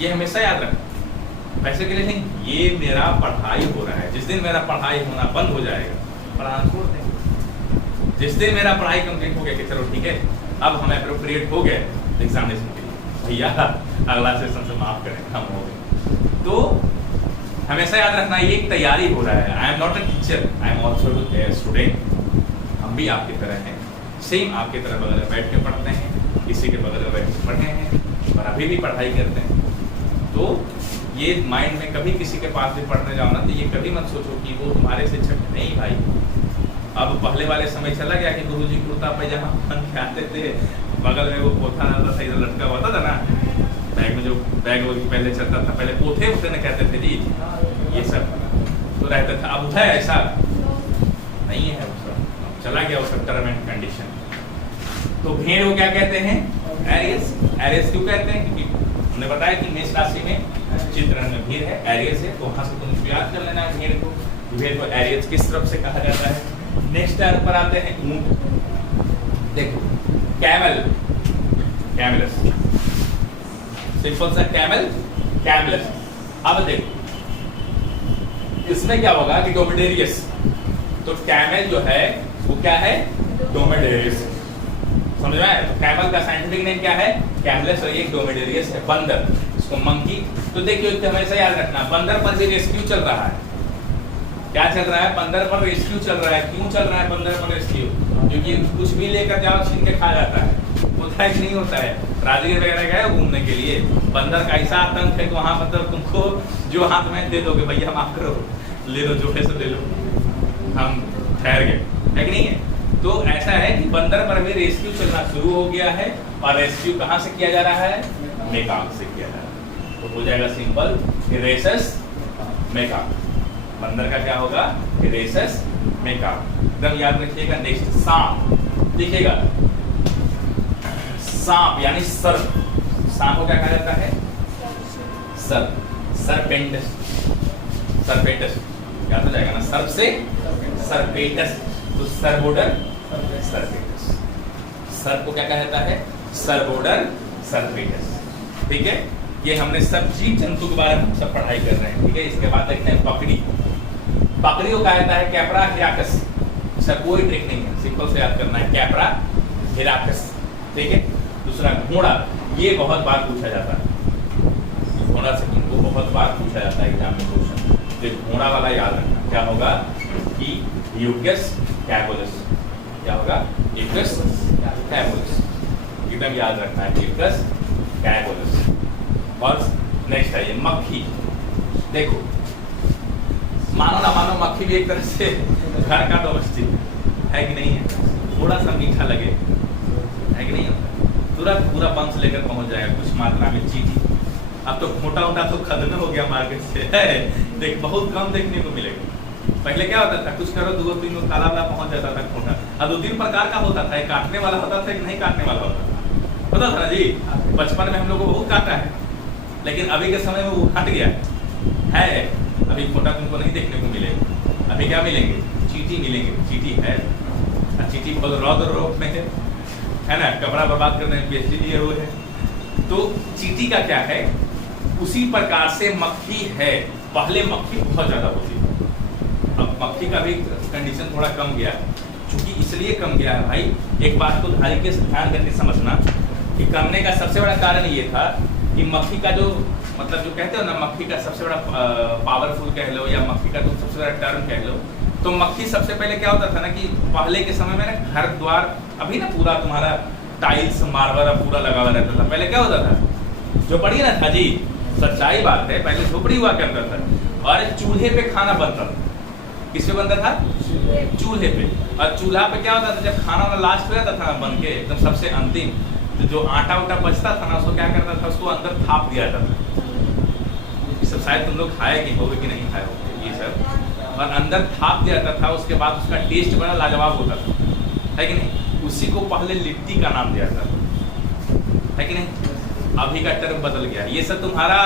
ये हमेशा याद रखना, पैसे के लिए नहीं, ये मेरा पढ़ाई हो रहा है। जिस दिन मेरा पढ़ाई होना बंद हो जाएगा पढ़ाना छोड़ देंगे। जिस दिन मेरा पढ़ाई कंप्लीट हो गया कि चलो ठीक है अब हम अप्रोप्रिएट हो गए एग्जामिनेशन के लिए, भैया अगला सेशन से माफ करें हम हो गए। तो हमेशा याद रखना ये एक तैयारी हो रहा है। I am not a teacher, I am also a student. हम भी आपकी तरह हैं, सेम आपकी तरह बगल में बैठ के पढ़ते हैं, किसी के बगल में बैठ के पढ़े हैं और अभी भी पढ़ाई करते हैं। तो ये माइंड में कभी किसी के पास भी पढ़ने जाओ ना तो ये कभी मत सोचो कि वो तुम्हारे शिक्षक नहीं भाई। अब पहले वाले समय चला गया कि गुरुजी कुर्ता पैजामा पहन के आते थे, बगल में वो पोथा रहता था, इधर लटका हुआ था ना बैग में, जो बैग वो पहले चलता था, पहले पोथे उठे न कहते थे जी, ये सब तो रहता था। अब है ऐसा नहीं है, वो सब चला गया वो सब टर्म एंड कंडीशन। तो भेड़ को क्या कहते हैं, एरियस। एरियस क्यों कहते हैं, क्योंकि हमने बताया कि मेष राशि में चित्र में भेड़ है, एरियस है, तो वहां से तुम याद कर लेना है भेड़ को। भेड़ को एरियस किस तरफ से कहा जाता है। नेक्स्ट टर्म पर आते हैं ऊंट। देखो कैमल, कैमलस, सिंपल सा कैमल, कैमलेस। अब देखो इसमें क्या होगा कि डोमिडेरियस, तो कैमल जो है वो क्या है, डोमिडेरियस, समझ में आया? तो कैमल का साइंटिफिक नेम क्या है, कैमलेस, और ये डोमिडेरियस है, बंदर, इसको मंकी। तो देखिए तो हमेशा याद रखना, बंदर पर भी रेस्क्यू चल रहा है। क्या चल रहा है, बंदर पर रेस्क्यू चल रहा है। क्यों चल रहा है बंदर पर रेस्क्यू? क्योंकि कुछ भी लेकर जाओ छीन के खा जाता है, होता है कि नहीं होता है? राजगीर वगैरह गए घूमने के लिए, बंदर का ऐसा आतंक है कि वहाँ मतलब तुमको जो हाथ में दे दोगे, भैया माफ करो, ले लो जो है सो ले लो, हम ठहर गए, है कि नहीं है? तो ऐसा है कि बंदर पर भी रेस्क्यू चलना शुरू हो गया है, और रेस्क्यू कहाँ से किया जा रहा है, मेकाक से किया जा रहा है। तो हो जाएगा सिंपल रेसस मेकाक, बंदर का क्या होगा, रेसस मेकाक। एकदम याद रखिएगा। नेक्स्ट सांप, देखिएगा सांप यानी सर्प, सांप को क्या कहा जाता है, सर्प, सर्पेंटस, सर्पेंटस याद हो जाएगा ना, सर्प से सर्पेंटस, तो सर्बोडर सर्पेंटस, सर्प को क्या कहा जाता है, सर्बोडर सर्पेंटस, ठीक है? ये हमने सब जीव जंतु के बारे में सब पढ़ाई कर रहे हैं, ठीक है? इसके बाद देखते हैं बकरी, बकरी को कहा जाता है कैपरा हिराकस, इसका कोई ट्रिक नहीं है, सिंपल से याद करना है, कैपरा हिराकस, ठीक है? दूसरा घोड़ा, ये बहुत बार पूछा जाता है, घोड़ा से तुमको बहुत बार पूछा जाता है एग्जाम में क्वेश्चन, तो घोड़ा वाला याद रखना, क्या होगा कि यूकस कैबुलस, क्या होगा, यूकस कैबुलस, एकदम याद रखना है, यूकस कैबुलस। और नेक्स्ट है ये मक्खी, देखो मानो ना मानो मक्खी भी एक तरह से घर का डोमेस्टिक है कि नहीं है, थोड़ा सा मीठा लगे, है कि नहीं होता, तुरंत पूरा वंश लेकर पहुंच जाएगा, कुछ मात्रा में चीटी। अब तो मोटा मोटा तो खत्म हो गया मार्केट से, है देख, बहुत कम देखने को मिलेगा। पहले क्या होता था, कुछ करो दो तीन काला वाला पहुंच जाता था खोटा, अब 2-3 प्रकार का होता था, एक काटने वाला होता था, एक नहीं काटने वाला होता था, पता था ना जी? बचपन में हम लोग को बहुत काटा है, लेकिन अभी के समय में वो हट गया है, अभी खोटा तुमको नहीं देखने को मिलेगा। अभी क्या मिलेंगे, चीटी मिलेंगे, चीटी है, चीटी बहुत रौद्र रूप में है ना, कपड़ा बर्बाद करने में PhD लिए हुए है। तो चीटी का क्या है, उसी प्रकार से मक्खी है, पहले मक्खी बहुत ज्यादा होती थी, अब मक्खी का भी कंडीशन थोड़ा कम गया, क्योंकि इसलिए कम गया है भाई, एक बात को ध्यान करके समझना कि कमने का सबसे बड़ा कारण ये था कि मक्खी का जो मतलब जो कहते हो ना, मक्खी का सबसे बड़ा पावरफुल कह लो, या मक्खी का जो सबसे बड़ा टर्म कह लो, तो मक्खी सबसे पहले क्या होता था ना कि पहले के समय में ना घर द्वार, अभी ना पूरा तुम्हारा टाइल्स मार्बल पूरा लगा हुआ रहता था, पहले क्या होता था, झोपड़ी ना था जी, सच्चाई बात है, पहले झोपड़ी हुआ करता था, और चूल्हे पे खाना बनता था। किस पे बनता था, चूल्हे पे, और चूल्हा पे क्या होता था, जब खाना वाला लास्ट पे रहता था बन के एकदम सबसे अंतिम, तो जो आटा उटा बचता था ना, उसको क्या करता था, उसको अंदर थाप दिया जाता था। ये सब शायद तुम लोग खाए कि होगे कि नहीं खाए होगे ये सब, और अंदर थाप दिया जाता था, उसके बाद उसका टेस्ट बड़ा लाजवाब होता था, है कि नहीं? उसी को पहले लिट्टी का नाम दिया जाता था, है कि नहीं? अभी का टर्म बदल गया, ये सब तुम्हारा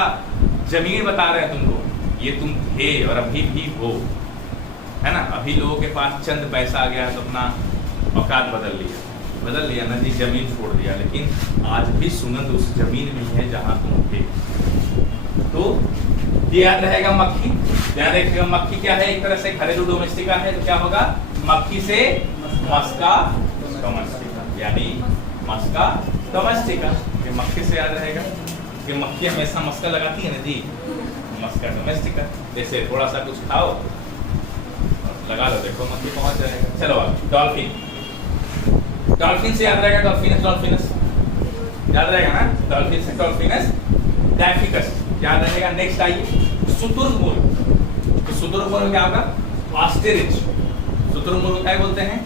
जमीन बता रहे हैं तुमको, ये तुम थे और अभी भी हो, है ना? अभी लोगों के पास चंद पैसा आ गया है तो अपना औकात बदल लिया ना जी, जमीन छोड़ दिया, लेकिन आज भी सुगंध उस जमीन में है जहां तुम थे। तो ये याद रहेगा मक्खी, ध्यान रखिएगा, मक्खी क्या है, एक तरह से घरेलू डोमेस्टिका है, तो क्या होगा, मक्खी से मस्का डोमेस्टिका, यानी मस्का डोमेस्टिका, ये मक्खी से याद रहेगा कि मक्खी हमेशा मस्का लगाती है ना जी, मस्का डोमेस्टिका। जैसे थोड़ा सा कुछ खाओ लगा लो, देखो मक्खी पहुंच जाएगा। चलो अब डॉल्फिन, डॉल्फिन से याद रहेगा, डॉल्फिनस, डॉल्फिनस याद रहेगा ना, डॉल्फिन से डॉल्फिनस डैफिकस याद रहेगा। नेक्स्ट आइए शुतुरमुर्ग, तो शुतुरमुर्ग क्या होगा, ऑस्टेरिच, शुतुरमुर्ग क्या बोलते हैं,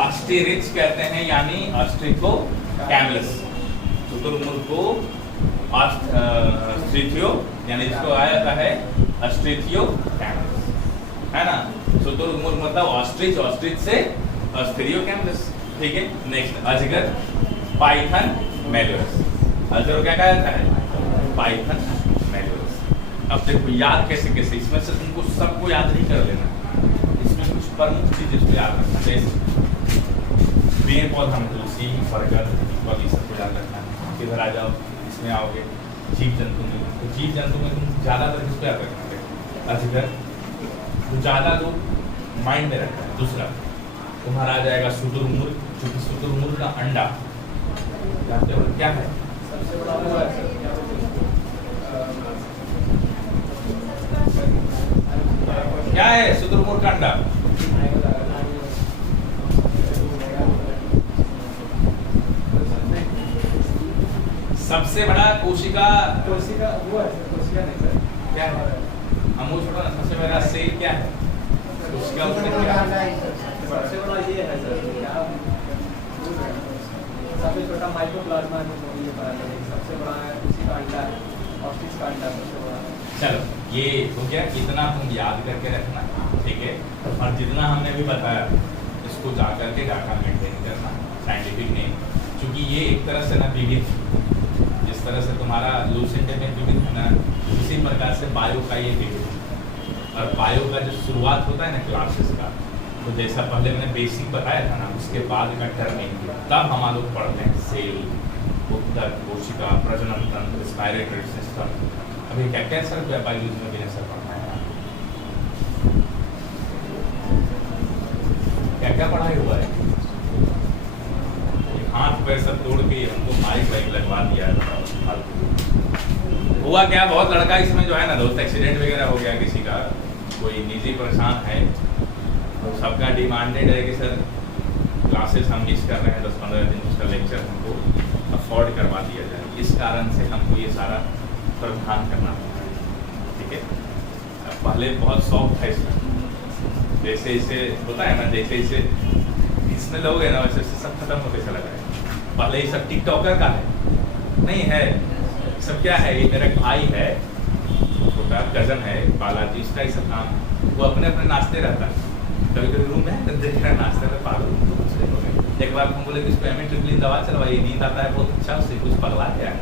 ऑस्टेरिच कहते हैं, यानी ऑस्ट्रिको कैमलस, शुतुरमुर्ग को ऑस्ट्रिथियो, यानी इसको आया जाता है ऑस्ट्रिथियो कैमलस, है ना? शुतुरमुर्ग मतलब ऑस्ट्रिच, ऑस्ट्रिच से ऑस्ट्रियो कैमलस, ठीक है? नेक्स्ट अजगर, पाइथन मेलोरस, अजगर क्या कहा जाता है, पाइथन मेलोरस। अब देखो याद कैसे कैसे, इसमें से तुमको सबको याद नहीं कर लेना, इसमें कुछ प्रमुख चीज इसको याद रखना, जैसे पेड़ पौधा में तुलसी, बरगद, ये सबको याद रखना है। इधर आ जाओ, इसमें आओगे जीव जंतु में, तो जीव जंतु में तुम ज्यादातर किस पे आता है? अजगर। तो ज्यादा लोग माइंड में रखते हैं। दूसरा तुम्हारा आ जाएगा शुतुरमुर्ग, क्योंकि शुतुरमुर्ग का अंडा जानते हो क्या है? सबसे बड़ा वो है सर, क्या बोलते हैं उसको? क्या है शुतुरमुर्ग का अंडा? सबसे बड़ा कोशिका कोशिका वो है सर, कोशिका नहीं सर, क्या है? अमूल छोड़ा ना, सबसे बड़ा सेल क्या है? कोशिका उसमें क्या है? सबसे बड़ा ये है सर, क्या सबसे छोटा माइक्रोप्लाज्मा है, ये पता चले। सबसे बड़ा है उसी का अंडा है, ऑस्टिस का अंडा सबसे बड़ा है। चलो ये हो गया, इतना तुम याद करके रखना, ठीक है। और जितना हमने भी बताया इसको जा करके डाटा मेंटेन करना, साइंटिफिक नेम, क्योंकि ये एक तरह से ना विविध, जिस तरह से तुम्हारा लूसेंट में विविध है ना, उसी प्रकार से बायो का ये विविध। और बायो का जो शुरुआत होता है ना क्लासेस का, तो जैसा पहले मैंने बेसिक बताया था ना, उसके बाद का टर्मिंग, तब हम लोग पढ़ते हैं सेल, उत्तर कोशिका, प्रजनन तंत्र, रेस्पिरेटरी सिस्टम। अभी क्या क्या सर बायोलॉजी में भी सर पढ़ना है? क्या क्या पढ़ाई हुआ है? हाथ पैर सब तोड़ के हमको माइक वाइक लगवा दिया है। हुआ क्या, बहुत लड़का इसमें जो है ना दोस्त, एक्सीडेंट वगैरह हो गया किसी का, कोई निजी परेशान है, तो सबका डिमांडेड है कि सर क्लासेस हम मिस कर रहे हैं, 10-15 दिन उसका लेक्चर हमको अफोर्ड करवा दिया जाए। इस कारण से हमको ये सारा प्रावधान करना होगा, ठीक है। अब पहले बहुत शौक था इसमें, जैसे जैसे होता है ना, जैसे जैसे इसमें लोग है ना, वैसे वैसे सब खत्म होते चला जाए। पहले ये सब टिकटॉकर का है, नहीं है, सब क्या है, ये मेरा भाई है, छोटा कजन है बालाजी, इसका ही सब काम, वो अपने अपने नाचते रहता है। कभी कभी रूम में देख रहे नाचते हुए पागल तो कुछ नहीं हो गए। एक बार हम बोले कि इसको एमिट्रिप्लिन दवा चलवाइए, नींद आता है बहुत अच्छा, उससे कुछ पगला गया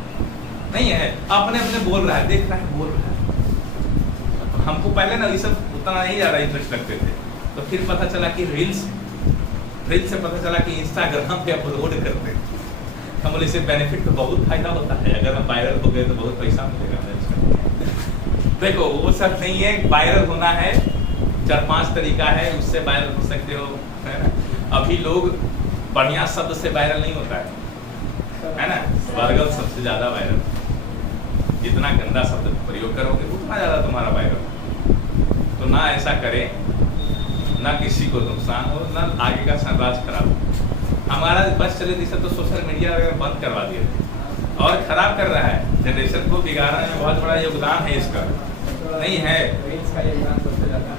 नहीं है, अपने अपने बोल रहा है, देख रहा है, बोल रहा है। हमको पहले ना ये सब उतना नहीं ज़्यादा इंटरेस्ट लगते थे, तो फिर पता चला कि रील्स से पता चला कि इंस्टाग्राम पे अपलोड करते हैं। हम बोले इससे बेनिफिट तो बहुत फायदा होता है, अगर हम वायरल हो गए तो बहुत पैसा मिलेगा। देखो वो सब नहीं है, वायरल होना है 4-5 तरीका है, उससे वायरल हो सकते हो, है ना। अभी लोग बढ़िया शब्द से वायरल नहीं होता है ना, बर्गल सबसे ज्यादा वायरल। जितना गंदा शब्द प्रयोग करोगे उतना ज्यादा तुम्हारा वायरल। तो ना ऐसा करें, ना किसी को नुकसान हो, ना आगे का साम्राज्य खराब हो। हमारा बस चले दिशा तो सोशल मीडिया वगैरह बंद करवा दिए थे, और खराब कर रहा है, जनरेशन को बिगाड़ने में बहुत बड़ा योगदान है इसका, नहीं है।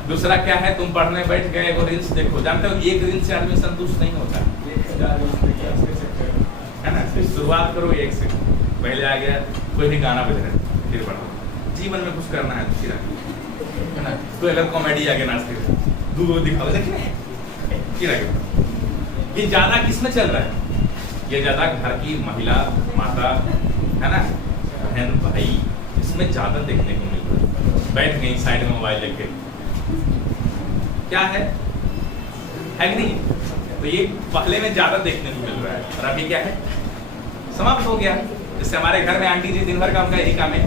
दूसरा क्या है, तुम पढ़ने बैठ गए वो रील्स देखो, जानते हो एक रील से आदमी संतुष्ट नहीं होता है ना। शुरुआत करो एक से, पहले आ गया कोई भी गाना बज रहा है, फिर पढ़ो, जीवन में कुछ करना है फिर है ना, कोई अगर कॉमेडी आगे नाचते हो, दूर दिखाओ, देखिए फिर आगे। ये ज्यादा किसमें चल रहा है? ये ज्यादा घर की महिला, माता, है ना, बहन, भाई, इसमें ज्यादा देखने को मिल रहा है। बैठ गई साइड में मोबाइल लेके, क्या है कि नहीं? तो ये पहले में ज्यादा देखने को मिल रहा है, और अभी क्या है, समाप्त हो गया। जैसे हमारे घर में आंटी जी दिन भर का उनका यही काम है,